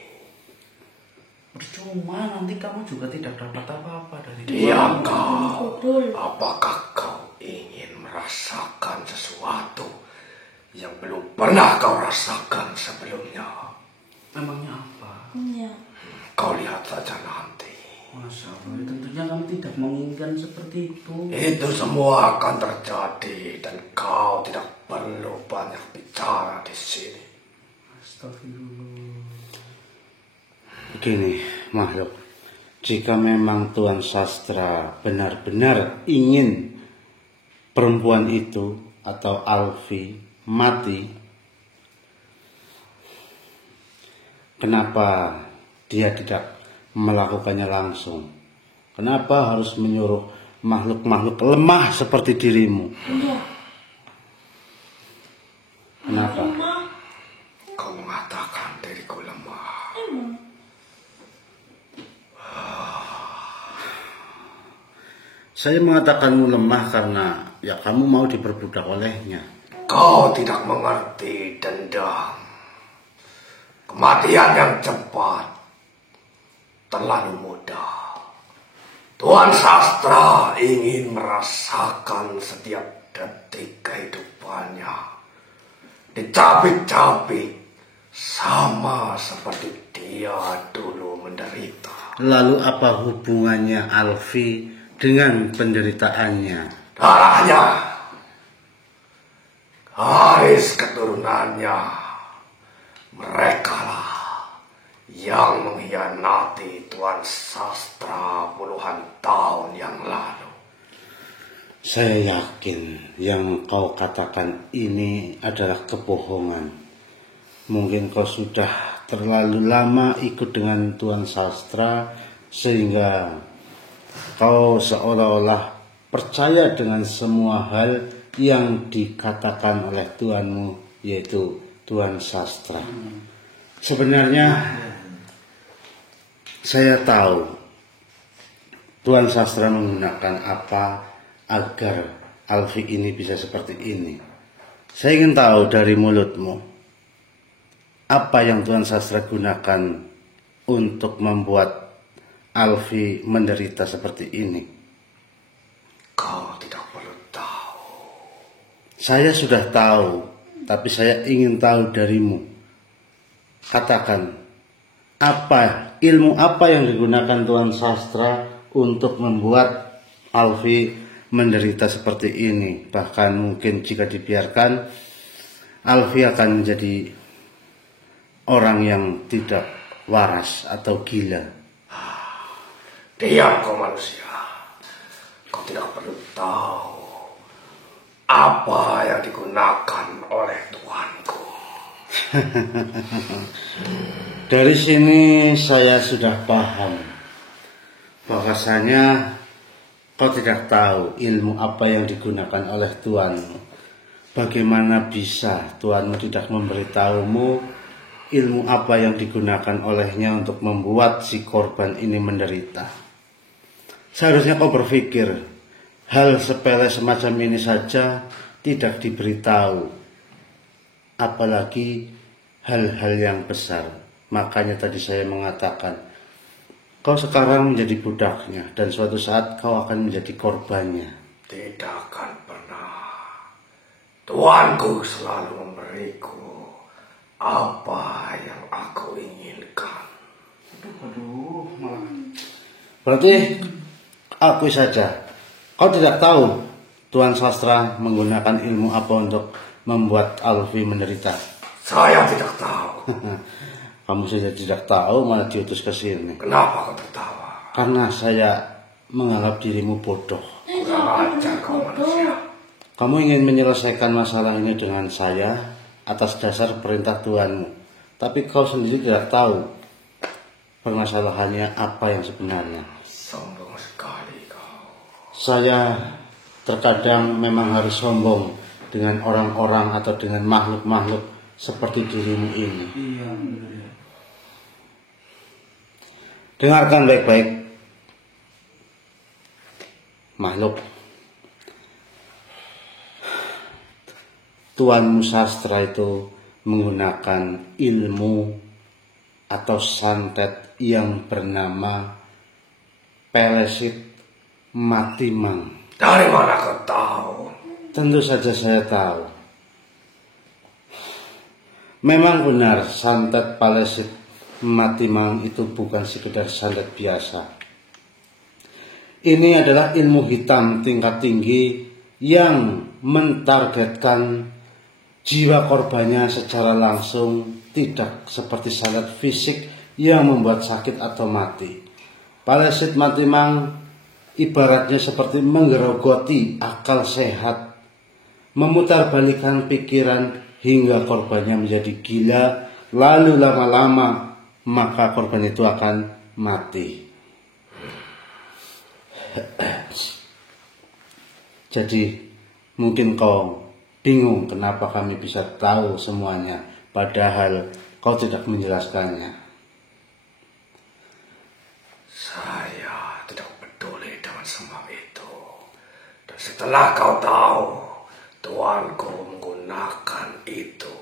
Percuma, nanti kamu juga tidak dapat apa-apa dari dia. Diam kau. Apakah kau ingin merasakan sesuatu yang belum pernah kau rasakan sebelumnya? Memangnya apa? Kau lihat saja nanti. Masya Allah, tentunya kamu tidak menginginkan seperti itu. Itu semua akan terjadi dan kau tidak perlu banyak bicara di sini. Astagfirullah. Begini makhluk, jika memang Tuan Sastra benar-benar ingin perempuan itu atau Alfi mati, kenapa dia tidak melakukannya langsung? Kenapa harus menyuruh makhluk-makhluk lemah seperti dirimu? Kenapa? Kau mengatakan diriku lemah. Saya mengatakanmu lemah karena ya kamu mau diperbudak olehnya. Kau tidak mengerti dendam. Kematian yang cepat terlalu mudah. Tuan Sastra ingin merasakan setiap detik kehidupannya dicabik-cabik sama seperti dia dulu menderita. Lalu apa hubungannya Alfi dengan penderitaannya? Darahnya, garis keturunannya, merekalah yang mengkhianati Tuan Sastra puluhan tahun yang lalu. Saya yakin yang kau katakan ini adalah kebohongan. Mungkin kau sudah terlalu lama ikut dengan Tuan Sastra sehingga kau seolah-olah percaya dengan semua hal yang dikatakan oleh Tuanmu, yaitu Tuan Sastra. Sebenarnya saya tahu Tuan Sastra menggunakan apa agar Alfi ini bisa seperti ini. Saya ingin tahu dari mulutmu, apa yang Tuan Sastra gunakan untuk membuat Alfi menderita seperti ini? Kau tidak perlu tahu. Saya sudah tahu, tapi saya ingin tahu darimu. Katakan, ilmu apa yang digunakan Tuan Sastra untuk membuat Alfi menderita seperti ini? Bahkan mungkin jika dibiarkan, Alfi akan menjadi orang yang tidak waras atau gila. Diam kau manusia. Kau tidak perlu tahu apa yang digunakan oleh Tuanku. Dari sini saya sudah paham bahwasanya kau tidak tahu ilmu apa yang digunakan oleh Tuanmu. Bagaimana bisa Tuanmu tidak memberitahumu ilmu apa yang digunakan olehnya untuk membuat si korban ini menderita? Seharusnya kau berpikir hal sepele semacam ini saja tidak diberitahu, apalagi hal-hal yang besar. Makanya tadi saya mengatakan, kau sekarang menjadi budaknya dan suatu saat kau akan menjadi korbannya. Tidak akan pernah. Tuanku selalu memberiku apa yang aku inginkan. Berarti akui saja, kau tidak tahu Tuan Sastra menggunakan ilmu apa untuk membuat Alfi menderita. Saya tidak tahu. Kamu saja tidak tahu, malah diutus ke sini. Kenapa kau tertawa? Karena saya menganggap dirimu bodoh. Kurang ajar kau manusia. Kamu ingin menyelesaikan masalah ini dengan saya atas dasar perintah Tuanmu. Tapi kau sendiri tidak tahu permasalahannya apa yang sebenarnya. Sombong sekali kau. Saya terkadang memang harus sombong dengan orang-orang atau dengan makhluk-makhluk seperti dirimu ini. Dengarkan baik-baik, makhluk. Tuanmu Sastra itu menggunakan ilmu atau santet yang bernama Pelesit Matimang. Dari mana kau tahu? Tentu saja saya tahu. Memang benar santet Pelesit Matimang itu bukan sekedar santet biasa. Ini adalah ilmu hitam tingkat tinggi yang mentargetkan jiwa korbannya secara langsung, tidak seperti santet fisik yang membuat sakit atau mati. Pelesit Matimang ibaratnya seperti menggerogoti akal sehat, memutarbalikkan pikiran hingga korbannya menjadi gila, lalu lama-lama maka korban itu akan mati. Jadi mungkin kau bingung kenapa kami bisa tahu semuanya, padahal kau tidak menjelaskannya. Saya tidak peduli dengan semua itu. Dan setelah kau tahu Tuanku menggunakan itu,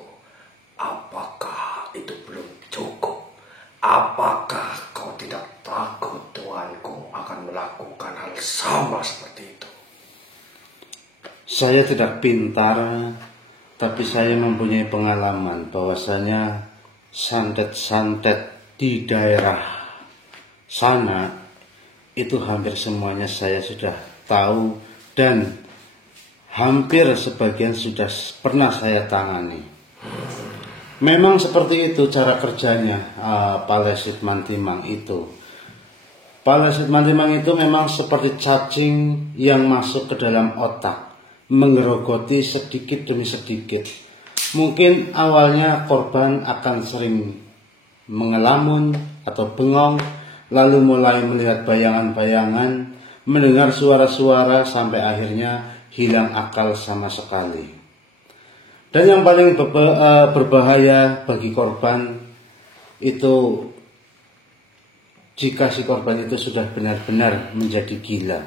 apakah itu belum cukup? Apakah kau tidak takut Tuanku akan melakukan hal sama seperti itu? Saya tidak pintar, tapi saya mempunyai pengalaman bahwasanya santet-santet di daerah sana itu hampir semuanya saya sudah tahu dan hampir sebagian sudah pernah saya tangani. Memang seperti itu cara kerjanya Pelesit Matimang itu. Pelesit Matimang itu memang seperti cacing yang masuk ke dalam otak, menggerogoti sedikit demi sedikit. Mungkin awalnya korban akan sering mengelamun atau bengong, lalu mulai melihat bayangan-bayangan, mendengar suara-suara sampai akhirnya hilang akal sama sekali. Dan yang paling berbahaya bagi korban itu jika si korban itu sudah benar-benar menjadi gila.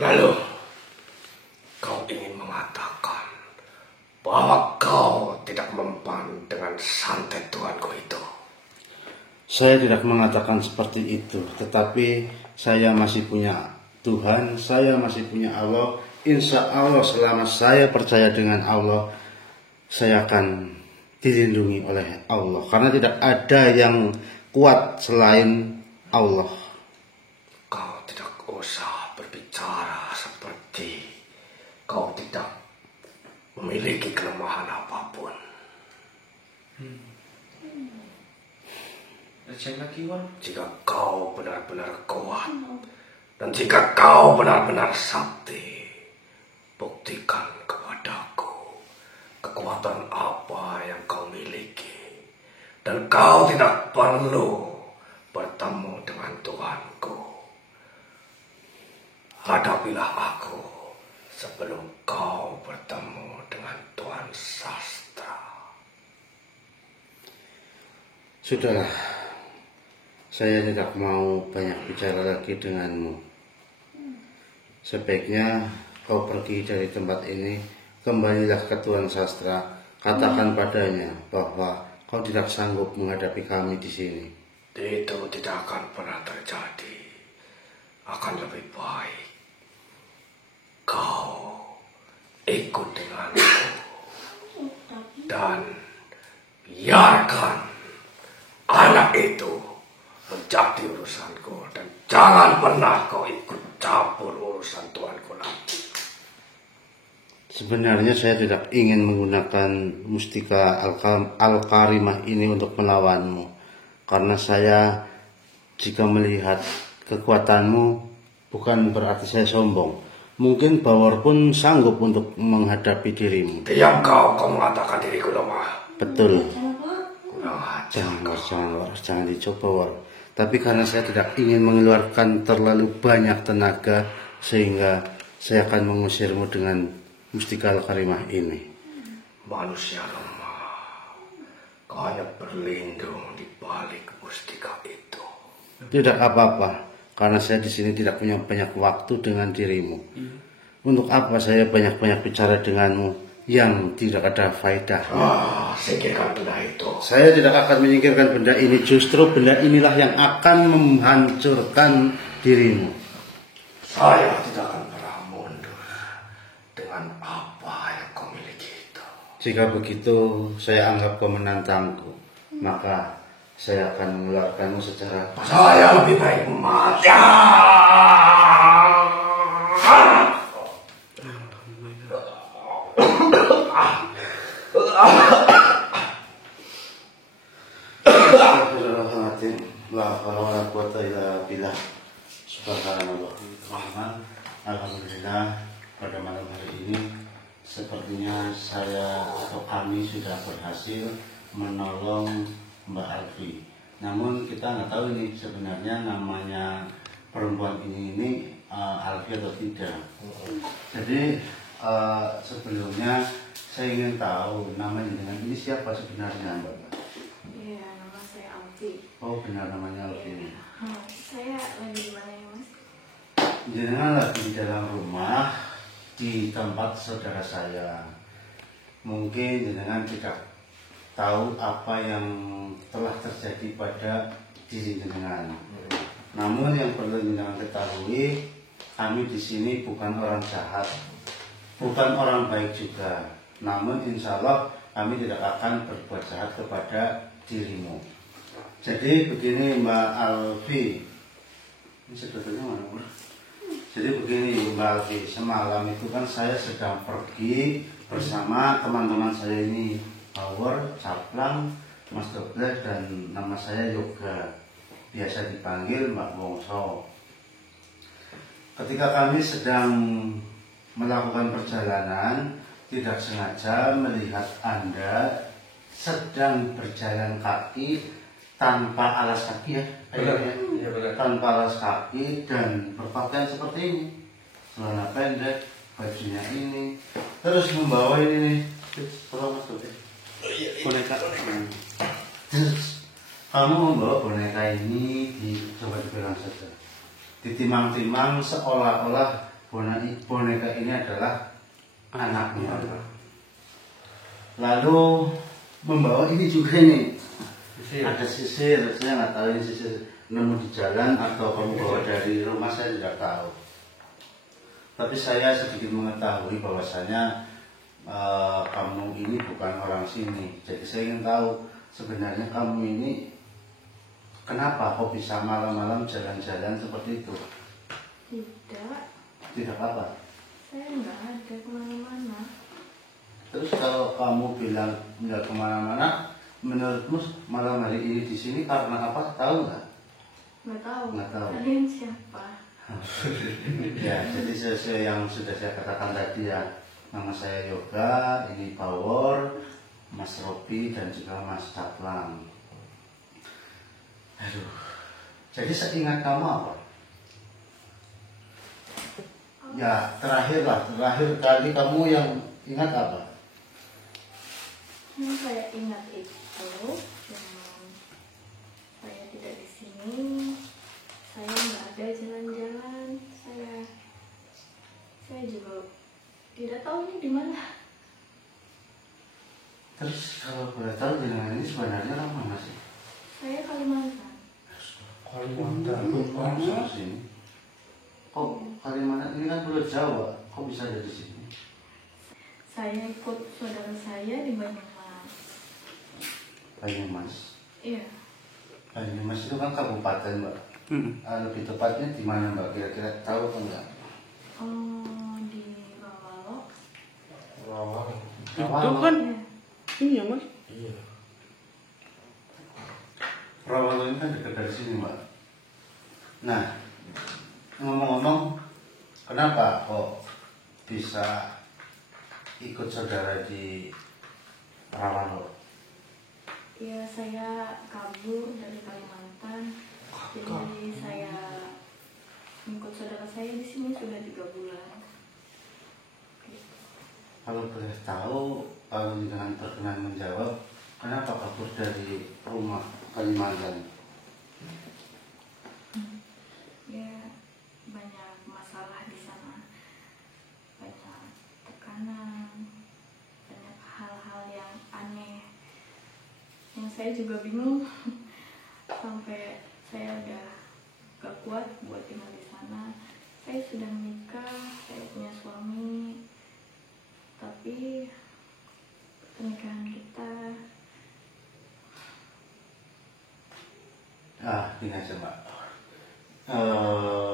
Lalu, kau ingin mengatakan bahwa kau tidak mempan dengan santet Tuhanku itu? Saya tidak mengatakan seperti itu, tetapi saya masih punya Tuhan, saya masih punya Allah. Insya Allah selama saya percaya dengan Allah, saya akan dilindungi oleh Allah. Karena tidak ada yang kuat selain Allah. Kau tidak usah berbicara seperti kau tidak memiliki kelemahan apapun. Jika kau benar-benar kuat dan jika kau benar-benar sakti, buktikan kepadaku kekuatan apa yang kau miliki. Dan kau tidak perlu bertemu dengan Tuhanku. Hadapilah aku sebelum kau bertemu dengan Tuan Sastra. Sudahlah, saya tidak mau banyak bicara lagi denganmu. Sebaiknya kau pergi dari tempat ini, kembalilah ke Tuan Sastra, katakan padanya bahwa kau tidak sanggup menghadapi kami di sini. Itu tidak akan pernah terjadi. Akan lebih baik kau ikut denganku dan biarkan anak itu menjadi urusanku, dan jangan pernah kau ikut campur urusan Tuanku lagi. Sebenarnya saya tidak ingin menggunakan mustika Al-Karimah ini untuk melawanmu. Karena saya jika melihat kekuatanmu bukan berarti saya sombong. Mungkin Bawor pun sanggup untuk menghadapi dirimu. Diam kau mengatakan diriku lemah. Betul. Jangan Jangan dicoba, War. Tapi karena saya tidak ingin mengeluarkan terlalu banyak tenaga, sehingga saya akan mengusirmu dengan mustika Al-Karimah ini. Manusia lemah, kau hanya berlindung di balik mustika itu. Tidak apa-apa, karena saya di sini tidak punya banyak waktu dengan dirimu. Untuk apa saya banyak-banyak bicara denganmu yang tidak ada faedah? Singkirkan benda itu. Saya tidak akan menyingkirkan benda ini, justru benda inilah yang akan menghancurkan dirimu. Saya tidak akan pernah mundur dengan apa yang kau miliki itu. Jika begitu, saya anggap kau menantangku, maka saya akan mengeluarkanmu secara... Saya lebih baik mati. Alhamdulillah, pada malam hari ini sepertinya saya atau kami sudah berhasil menolong Mbak Alfi. Namun kita nggak tahu ini sebenarnya namanya perempuan ini Alfi atau tidak. Jadi sebelumnya saya ingin tahu namanya dengan ini siapa sebenarnya, Mbak? Iya, nama saya Alfi. Oh, benar namanya Alfi. Saya lagi di mana ya, Mas? Jenengan lagi di dalam rumah di tempat saudara saya. Mungkin jenengan tidak tahu apa yang telah terjadi pada diri jenengan. Namun yang perlu jenengan ketahui, kami di sini bukan orang jahat, bukan orang baik juga. Namun insya Allah kami tidak akan berbuat jahat kepada dirimu. Jadi begini Mbak Alfi, ini sebetulnya mana? Jadi begini Mbak Alfi, semalam itu kan saya sedang pergi bersama teman-teman saya ini, Bawor, Caplang, Mas Doble, dan nama saya Yoga, biasa dipanggil Mbak Wongso. Ketika kami sedang melakukan perjalanan, tidak sengaja melihat Anda sedang berjalan kaki tanpa alas kaki ya, Benar. kayaknya. Iya, benar. Tanpa alas kaki dan berpakaian seperti ini, celana pendek, bajunya ini, terus membawa ini nih, tolong Mas Dodi. Boneka. Terus kamu membawa boneka ini coba dipegang saja, ditimang-timang seolah-olah boneka ini adalah anaknya. Lalu membawa ini juga nih, ada sisir, saya nggak tahu ini sisir nemu di jalan atau kamu bawa dari rumah, saya tidak tahu. Tapi saya sedikit mengetahui bahwasanya kamu ini bukan orang sini. Jadi saya ingin tahu sebenarnya kamu ini kenapa kok bisa malam-malam jalan-jalan seperti itu? Tidak, Tidak apa? saya nggak ada kemana-mana. Terus kalau kamu bilang nggak kemana-mana, menurutmu malam hari ini di sini karena apa? Tahu nggak? Nggak tahu. Nggak tahu. Kalian siapa? Ya, jadi sesuai yang sudah saya katakan tadi ya, nama saya Yoga, ini Power, Mas Robi dan juga Mas Catlang. Aduh, jadi seingat kamu apa? Ya, terakhir kali kamu yang ingat apa? Yang saya ingat itu yang saya tidak di sini, saya nggak ada jalan-jalan, saya juga tidak tahu ini di mana. Terus kalau boleh tahu jenengan ini sebenarnya orang mana sih? Saya Kalimantan. Kalimantan. Langsung sini. Kok Kalimantan ini kan Pulau Jawa, kok bisa ada di sini? Saya ikut saudara saya di Banyumas. Banyumas. Iya, Banyumas itu kan kabupaten, Mbak. Lebih tepatnya di mana, Mbak? Kira-kira tahu apa enggak? di Rawalok. Rawang. Itu kan Iya. iya Mas. Iya. Rawang ini kan dekat dari sini, Mbak. Nah, ngomong-ngomong, kenapa kok bisa ikut saudara di Rawang? Ya, saya kabur dari Kalimantan. Jadi saya ikut saudara saya di sini sudah 3 bulan. Kalau boleh tahu, kalau dengan berkenan menjawab, kenapa kabur dari rumah Kalimantan? Ya, banyak masalah di sana, banyak tekanan, banyak hal-hal yang aneh yang saya juga bingung. Sampai saya udah gak kuat buat tinggal di sana. Saya sudah menikah, saya punya suami, tapi pernikahan kita Gini aja, Mbak.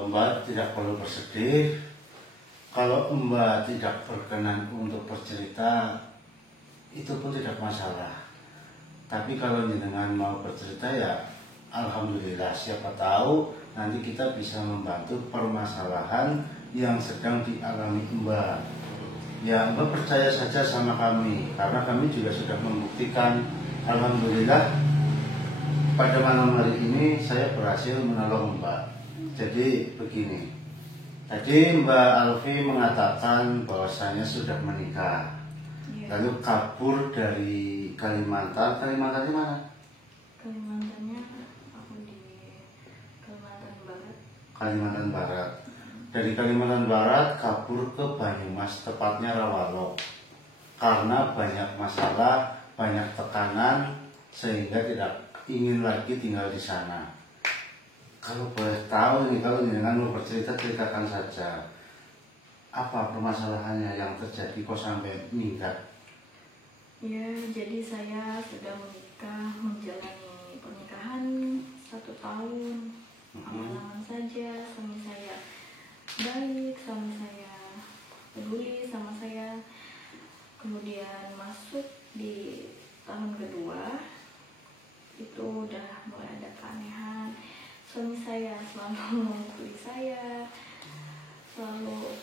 Mbak tidak perlu bersedih. Kalau Mbak tidak berkenan untuk bercerita, itu pun tidak masalah. Tapi kalau jenengan mau bercerita ya alhamdulillah, siapa tahu nanti kita bisa membantu permasalahan yang sedang dialami Mbak. Ya, Mbak percaya saja sama kami, karena kami juga sudah membuktikan. Alhamdulillah pada malam hari ini saya berhasil menolong Mbak. Jadi begini, tadi Mbak Alfi mengatakan bahwasanya sudah menikah, lalu kabur dari Kalimantan. Kalimantan di mana? Kalimantannya aku di Kalimantan Barat. Kalimantan Barat. Dari Kalimantan Barat kabur ke Banyumas, tepatnya Rawalok, karena banyak masalah, banyak tekanan, sehingga tidak ingin lagi tinggal di sana. Kalau boleh tahu nih, kalau jangan mau bercerita, ceritakan saja. Apa permasalahannya yang terjadi kok sampai minggat? Ya, jadi saya sudah menikah, menjalani pernikahan 1 tahun. Aman-aman saja, suami saya baik, suami saya peduli sama saya. Kemudian masuk di tahun kedua, itu udah mulai ada keanehan. Suami saya selalu memukuli saya, selalu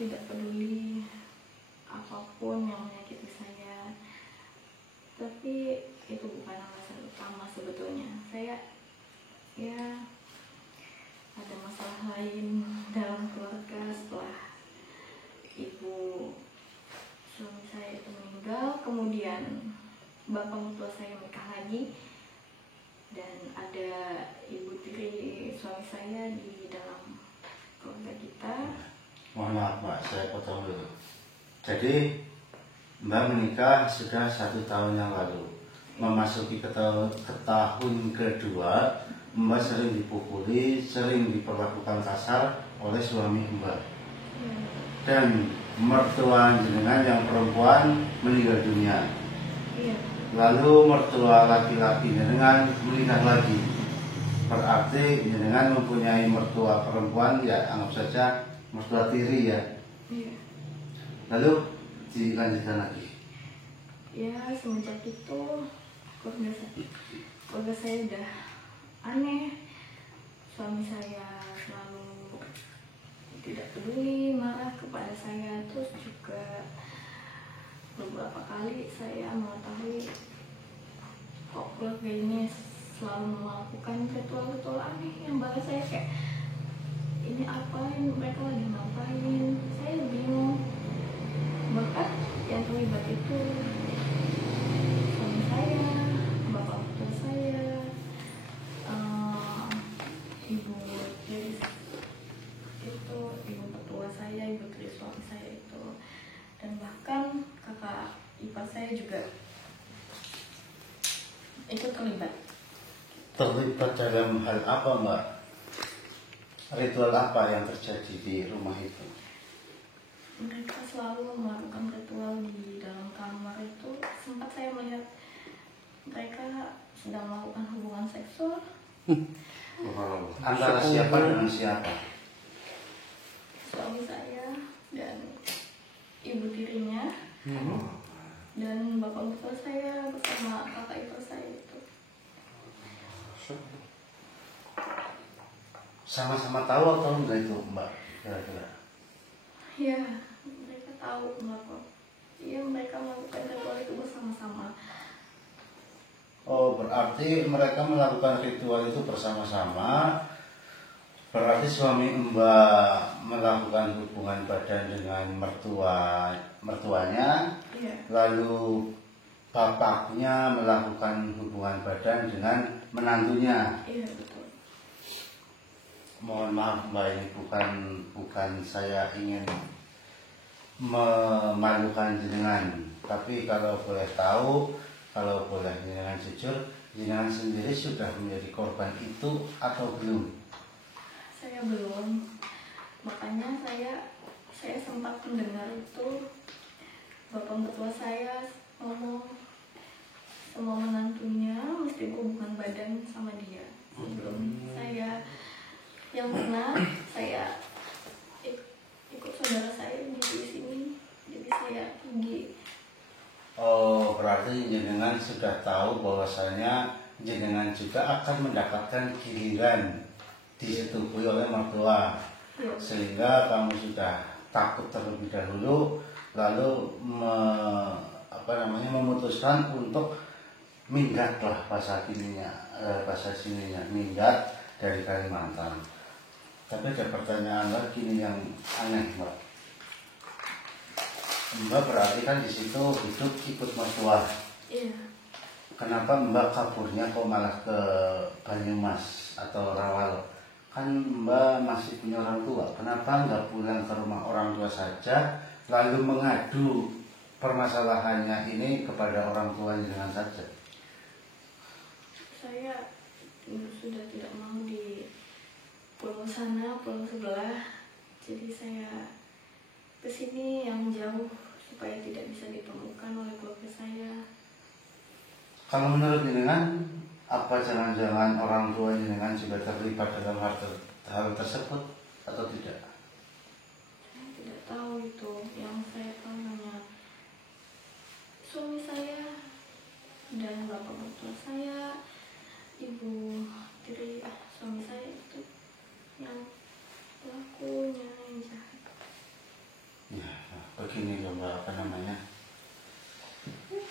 tidak peduli apapun yang menyakiti saya. Tapi itu bukan alasan utama sebetulnya. Saya ya ada masalah lain dalam keluarga setelah ibu suami saya itu meninggal, kemudian bapak mertua saya menikah lagi, dan ada ibu tiri suami saya di dalam keluarga kita. Mohon maaf Mbak, saya potong dulu. Jadi Mbak menikah sudah 1 tahun yang lalu. Memasuki ke tahun kedua, Mbak sering dipukuli, sering diperlakukan kasar oleh suami Mbak. Dan mertua jenengan yang perempuan meninggal dunia. Iya. Lalu mertua laki-laki jenengan menikah lagi. Berarti jenengan mempunyai mertua perempuan, ya anggap saja mertua tiri ya. Iya. Lalu dilanjutkan lagi. Ya semenjak itu keluarga saya udah aneh. Suami saya selalu tidak peduli, marah kepada saya. Terus juga beberapa kali saya mengetahui kok keluarga ini selalu melakukan ritual-ritual aneh yang balas saya kayak, ini apa, mereka lagi ngapain, saya bingung. Bahkan yang terlibat itu suami saya, bapak mertua saya, ibu tiri itu, ibu mertua saya, ibu tiri suami saya itu, dan bahkan kakak ipar saya juga itu terlibat. Terlibat dalam hal apa Mbak? Ritual apa yang terjadi di rumah itu? Mereka selalu melakukan ritual di dalam kamar itu. Sempat saya melihat mereka sedang melakukan hubungan seksual. Antara siapa dengan siapa? Suami saya dan ibu tirinya, dan bapak mertua saya bersama kakak ipar saya itu. Sama-sama tahu atau enggak itu Mbak? Kira-kira. Ya, mereka tahu melakukan. Iya, mereka melakukan ritual itu bersama-sama. Oh, berarti mereka melakukan ritual itu bersama-sama. Berarti suami Mbak melakukan hubungan badan dengan mertuanya, Iya. lalu bapaknya melakukan hubungan badan dengan menantunya. Iya, betul. Mohon maaf Mbak, ini bukan saya ingin memalukan jenengan, tapi kalau boleh tahu, kalau boleh jenengan jujur, jenengan sendiri sudah menjadi korban itu atau belum? Saya belum. Makanya saya sempat mendengar itu bapak mertua saya ngomong semua menantunya mesti berhubungan badan sama dia. Sebelum saya yang pernah saya ikut saudara saya di sini, jadi saya pergi. Oh, berarti jenengan sudah tahu bahwasanya jenengan juga akan mendapatkan giliran disetujui oleh mertua, Ya. sehingga kamu sudah takut terlebih dahulu, lalu memutuskan untuk minggatlah bahasa sininya, minggat dari Kalimantan. Tapi ada pertanyaan lagi nih yang aneh Mbak. Mbak berarti kan di situ hidup ikut mertua. Iya. Kenapa Mbak kaburnya kok malah ke Banyumas atau Rawal? Kan Mbak masih punya orang tua. Kenapa nggak pulang ke rumah orang tua saja, lalu mengadu permasalahannya ini kepada orang tuanya dengan saja? Saya sudah tidak mau di pulau sana, pulau sebelah. Jadi saya kesini yang jauh supaya tidak bisa ditemukan oleh keluarga saya. Kalau menurut jenengan, apa jangan-jangan orang tua jenengan juga terlibat dalam hal tersebut atau tidak? Saya tidak tahu itu. Yang saya tahu hanya suami saya dan bapak mertua saya, ibu tiri suami saya itu yang pelakunya yang jahat. Ya, begini loh Mbak,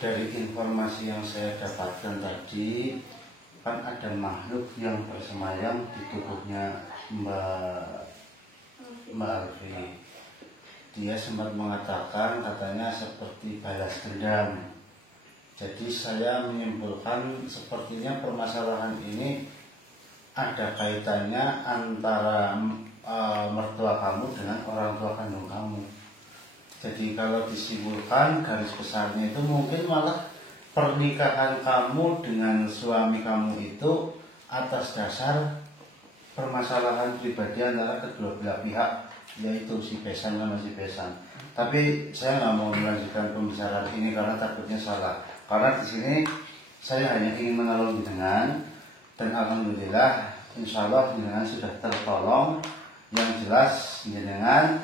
dari informasi yang saya dapatkan tadi, kan ada makhluk yang bersemayam di tubuhnya Mbak Alfi. Dia sempat mengatakan katanya seperti balas dendam. Jadi saya menyimpulkan sepertinya permasalahan ini ada kaitannya antara mertua kamu dengan orang tua kandung kamu. Jadi kalau disimpulkan garis besarnya itu mungkin malah pernikahan kamu dengan suami kamu itu atas dasar permasalahan pribadi antara kedua belah pihak, yaitu si Besan sama si Besan. Tapi saya nggak mau melanjutkan pembicaraan ini karena takutnya salah. Karena di sini saya hanya ingin menolong jenengan, dan alhamdulillah insya Allah jenengan sudah tertolong. Yang jelas jenengan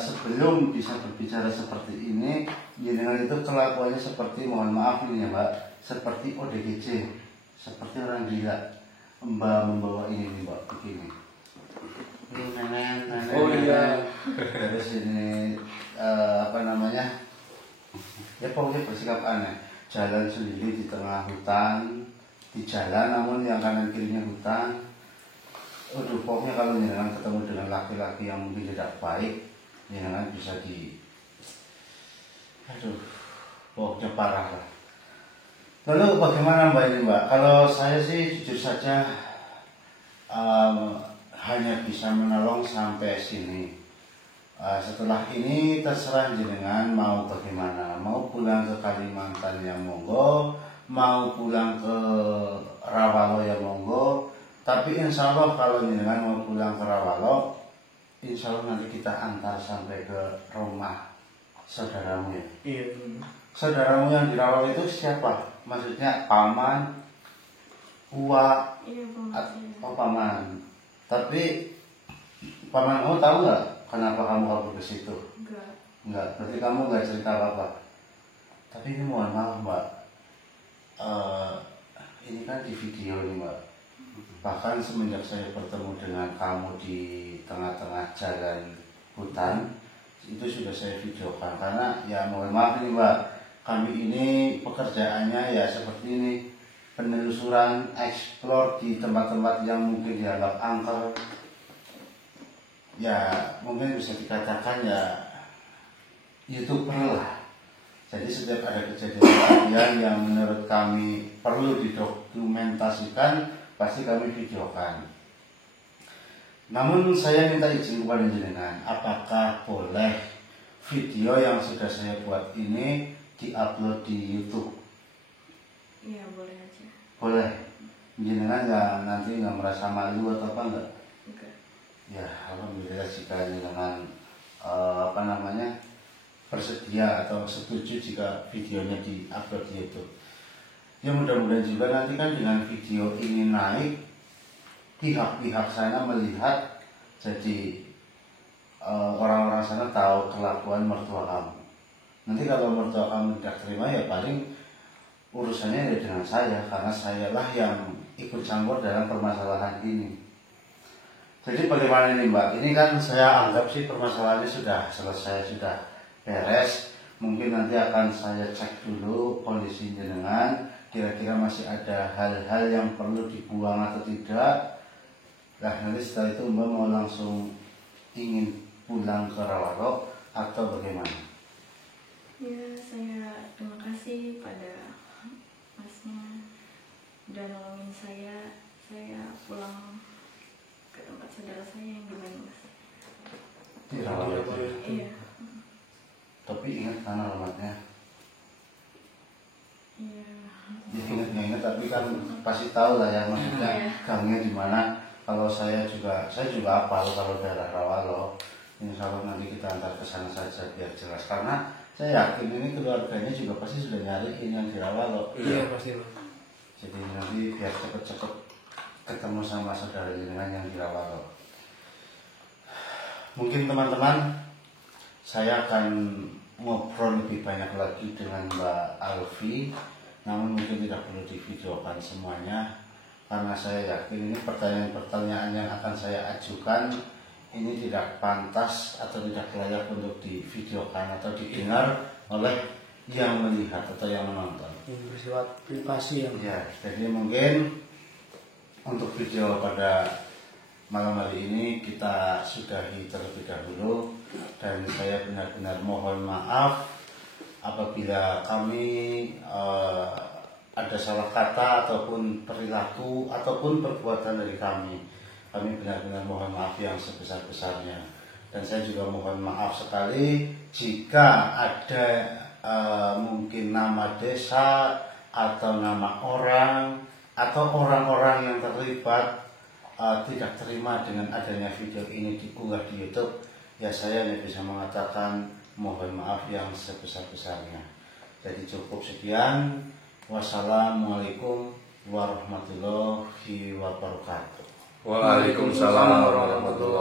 sebelum bisa berbicara seperti ini, jenengan itu kelakuannya seperti, mohon maaf ini ya Mbak, seperti ODGJ, seperti orang gila. Mbak membawa ini nih Mbak, begini. Ini nenek. Oh iya. Terus ini apa namanya? Ya pokoknya bersikap aneh. Jalan sendiri di tengah hutan, di jalan namun yang kanan kirinya hutan. Aduh, pokoknya kalau jenengan ketemu dengan laki-laki yang mungkin tidak baik, jenengan bisa pokoknya parah lah. Lalu bagaimana Mbak ini Mbak? Kalau saya sih jujur saja hanya bisa menolong sampai sini. Setelah ini terserah jenengan mau bagaimana. Mau pulang ke Kalimantan ya monggo, mau pulang ke Rawalo ya monggo. Tapi insya Allah kalau jenengan mau pulang ke Rawalo, insya Allah nanti kita antar sampai ke rumah saudaramu ya. Iya. Saudaramu yang di Rawalo itu siapa? Maksudnya paman, uwa, oh paman. Tapi paman kamu tahu nggak kenapa kamu kabur ke situ? Enggak. Berarti kamu nggak cerita apa-apa. Tapi ini mohon maaf Mbak, ini kan di video nih Mbak. Bahkan semenjak saya bertemu dengan kamu di tengah-tengah jalan hutan, itu sudah saya videokan. Karena ya mohon maaf nih Mbak, kami ini pekerjaannya ya seperti ini, penelusuran, eksplor di tempat-tempat yang mungkin dianggap angker. Ya mungkin bisa dikatakan ya YouTuber lah. Jadi setiap ada kejadian yang menurut kami perlu didokumentasikan, pasti kami videokan. Namun saya minta izin kepada jenengan, apakah boleh video yang sudah saya buat ini diupload di YouTube? Iya, boleh aja. Boleh. Jenengan nanti nggak merasa malu atau apa enggak? Enggak. Ya, alhamdulillah jika jenengan bersedia atau setuju jika videonya diupload di YouTube. Ya mudah-mudahan juga nanti kan dengan video ini naik, pihak-pihak sana melihat, jadi orang-orang sana tahu kelakuan mertua kamu. Nanti kalau mertua kamu tidak terima ya paling urusannya ya dengan saya, karena sayalah yang ikut campur dalam permasalahan ini. Jadi bagaimana ini Mbak? Ini kan saya anggap sih permasalahannya sudah selesai, sudah beres. Mungkin nanti akan saya cek dulu kondisi jenengan, kira-kira masih ada hal-hal yang perlu dibuang atau tidak. Nah nanti setelah itu Mbak mau langsung ingin pulang ke Rawaro atau bagaimana? Ya, saya terima kasih pada masnya udah nolongin saya pulang ke tempat saudara saya yang di Banyumas. Di Rawaro itu. Iya. Tapi ingat kan alamatnya? Iya. Ya ingat tapi kan pasti tahu lah ya maksudnya gangnya di mana. Kalau saya juga hafal kalau daerah Rawalo. Insya Allah nanti kita antar ke sana saja biar jelas, karena saya yakin ini keluarganya juga pasti sudah nyariin yang di Rawalo. Iya pasti. Jadi nanti biar cepet-cepet ketemu sama saudara jenengan yang di Rawalo. Mungkin teman-teman, saya akan ngobrol lebih banyak lagi dengan Mbak Alfi, namun mungkin tidak perlu divideokan semuanya, karena saya yakin ini pertanyaan-pertanyaan yang akan saya ajukan ini tidak pantas atau tidak layak untuk divideokan atau didengar oleh yang melihat atau yang menonton. Yang bersifat privasi yang Ya, jadi mungkin untuk video pada malam hari ini kita sudahi terlebih dahulu, dan saya benar-benar mohon maaf apabila kami ada salah kata ataupun perilaku ataupun perbuatan dari kami. Kami benar-benar mohon maaf yang sebesar-besarnya, dan saya juga mohon maaf sekali jika ada mungkin nama desa atau nama orang atau orang-orang yang terlibat tidak terima dengan adanya video ini diunggah di YouTube. Ya, saya hanya bisa mengatakan mohon maaf yang sebesar-besarnya. Jadi cukup sekian. Wassalamualaikum warahmatullahi wabarakatuh. Waalaikumsalam warahmatullahi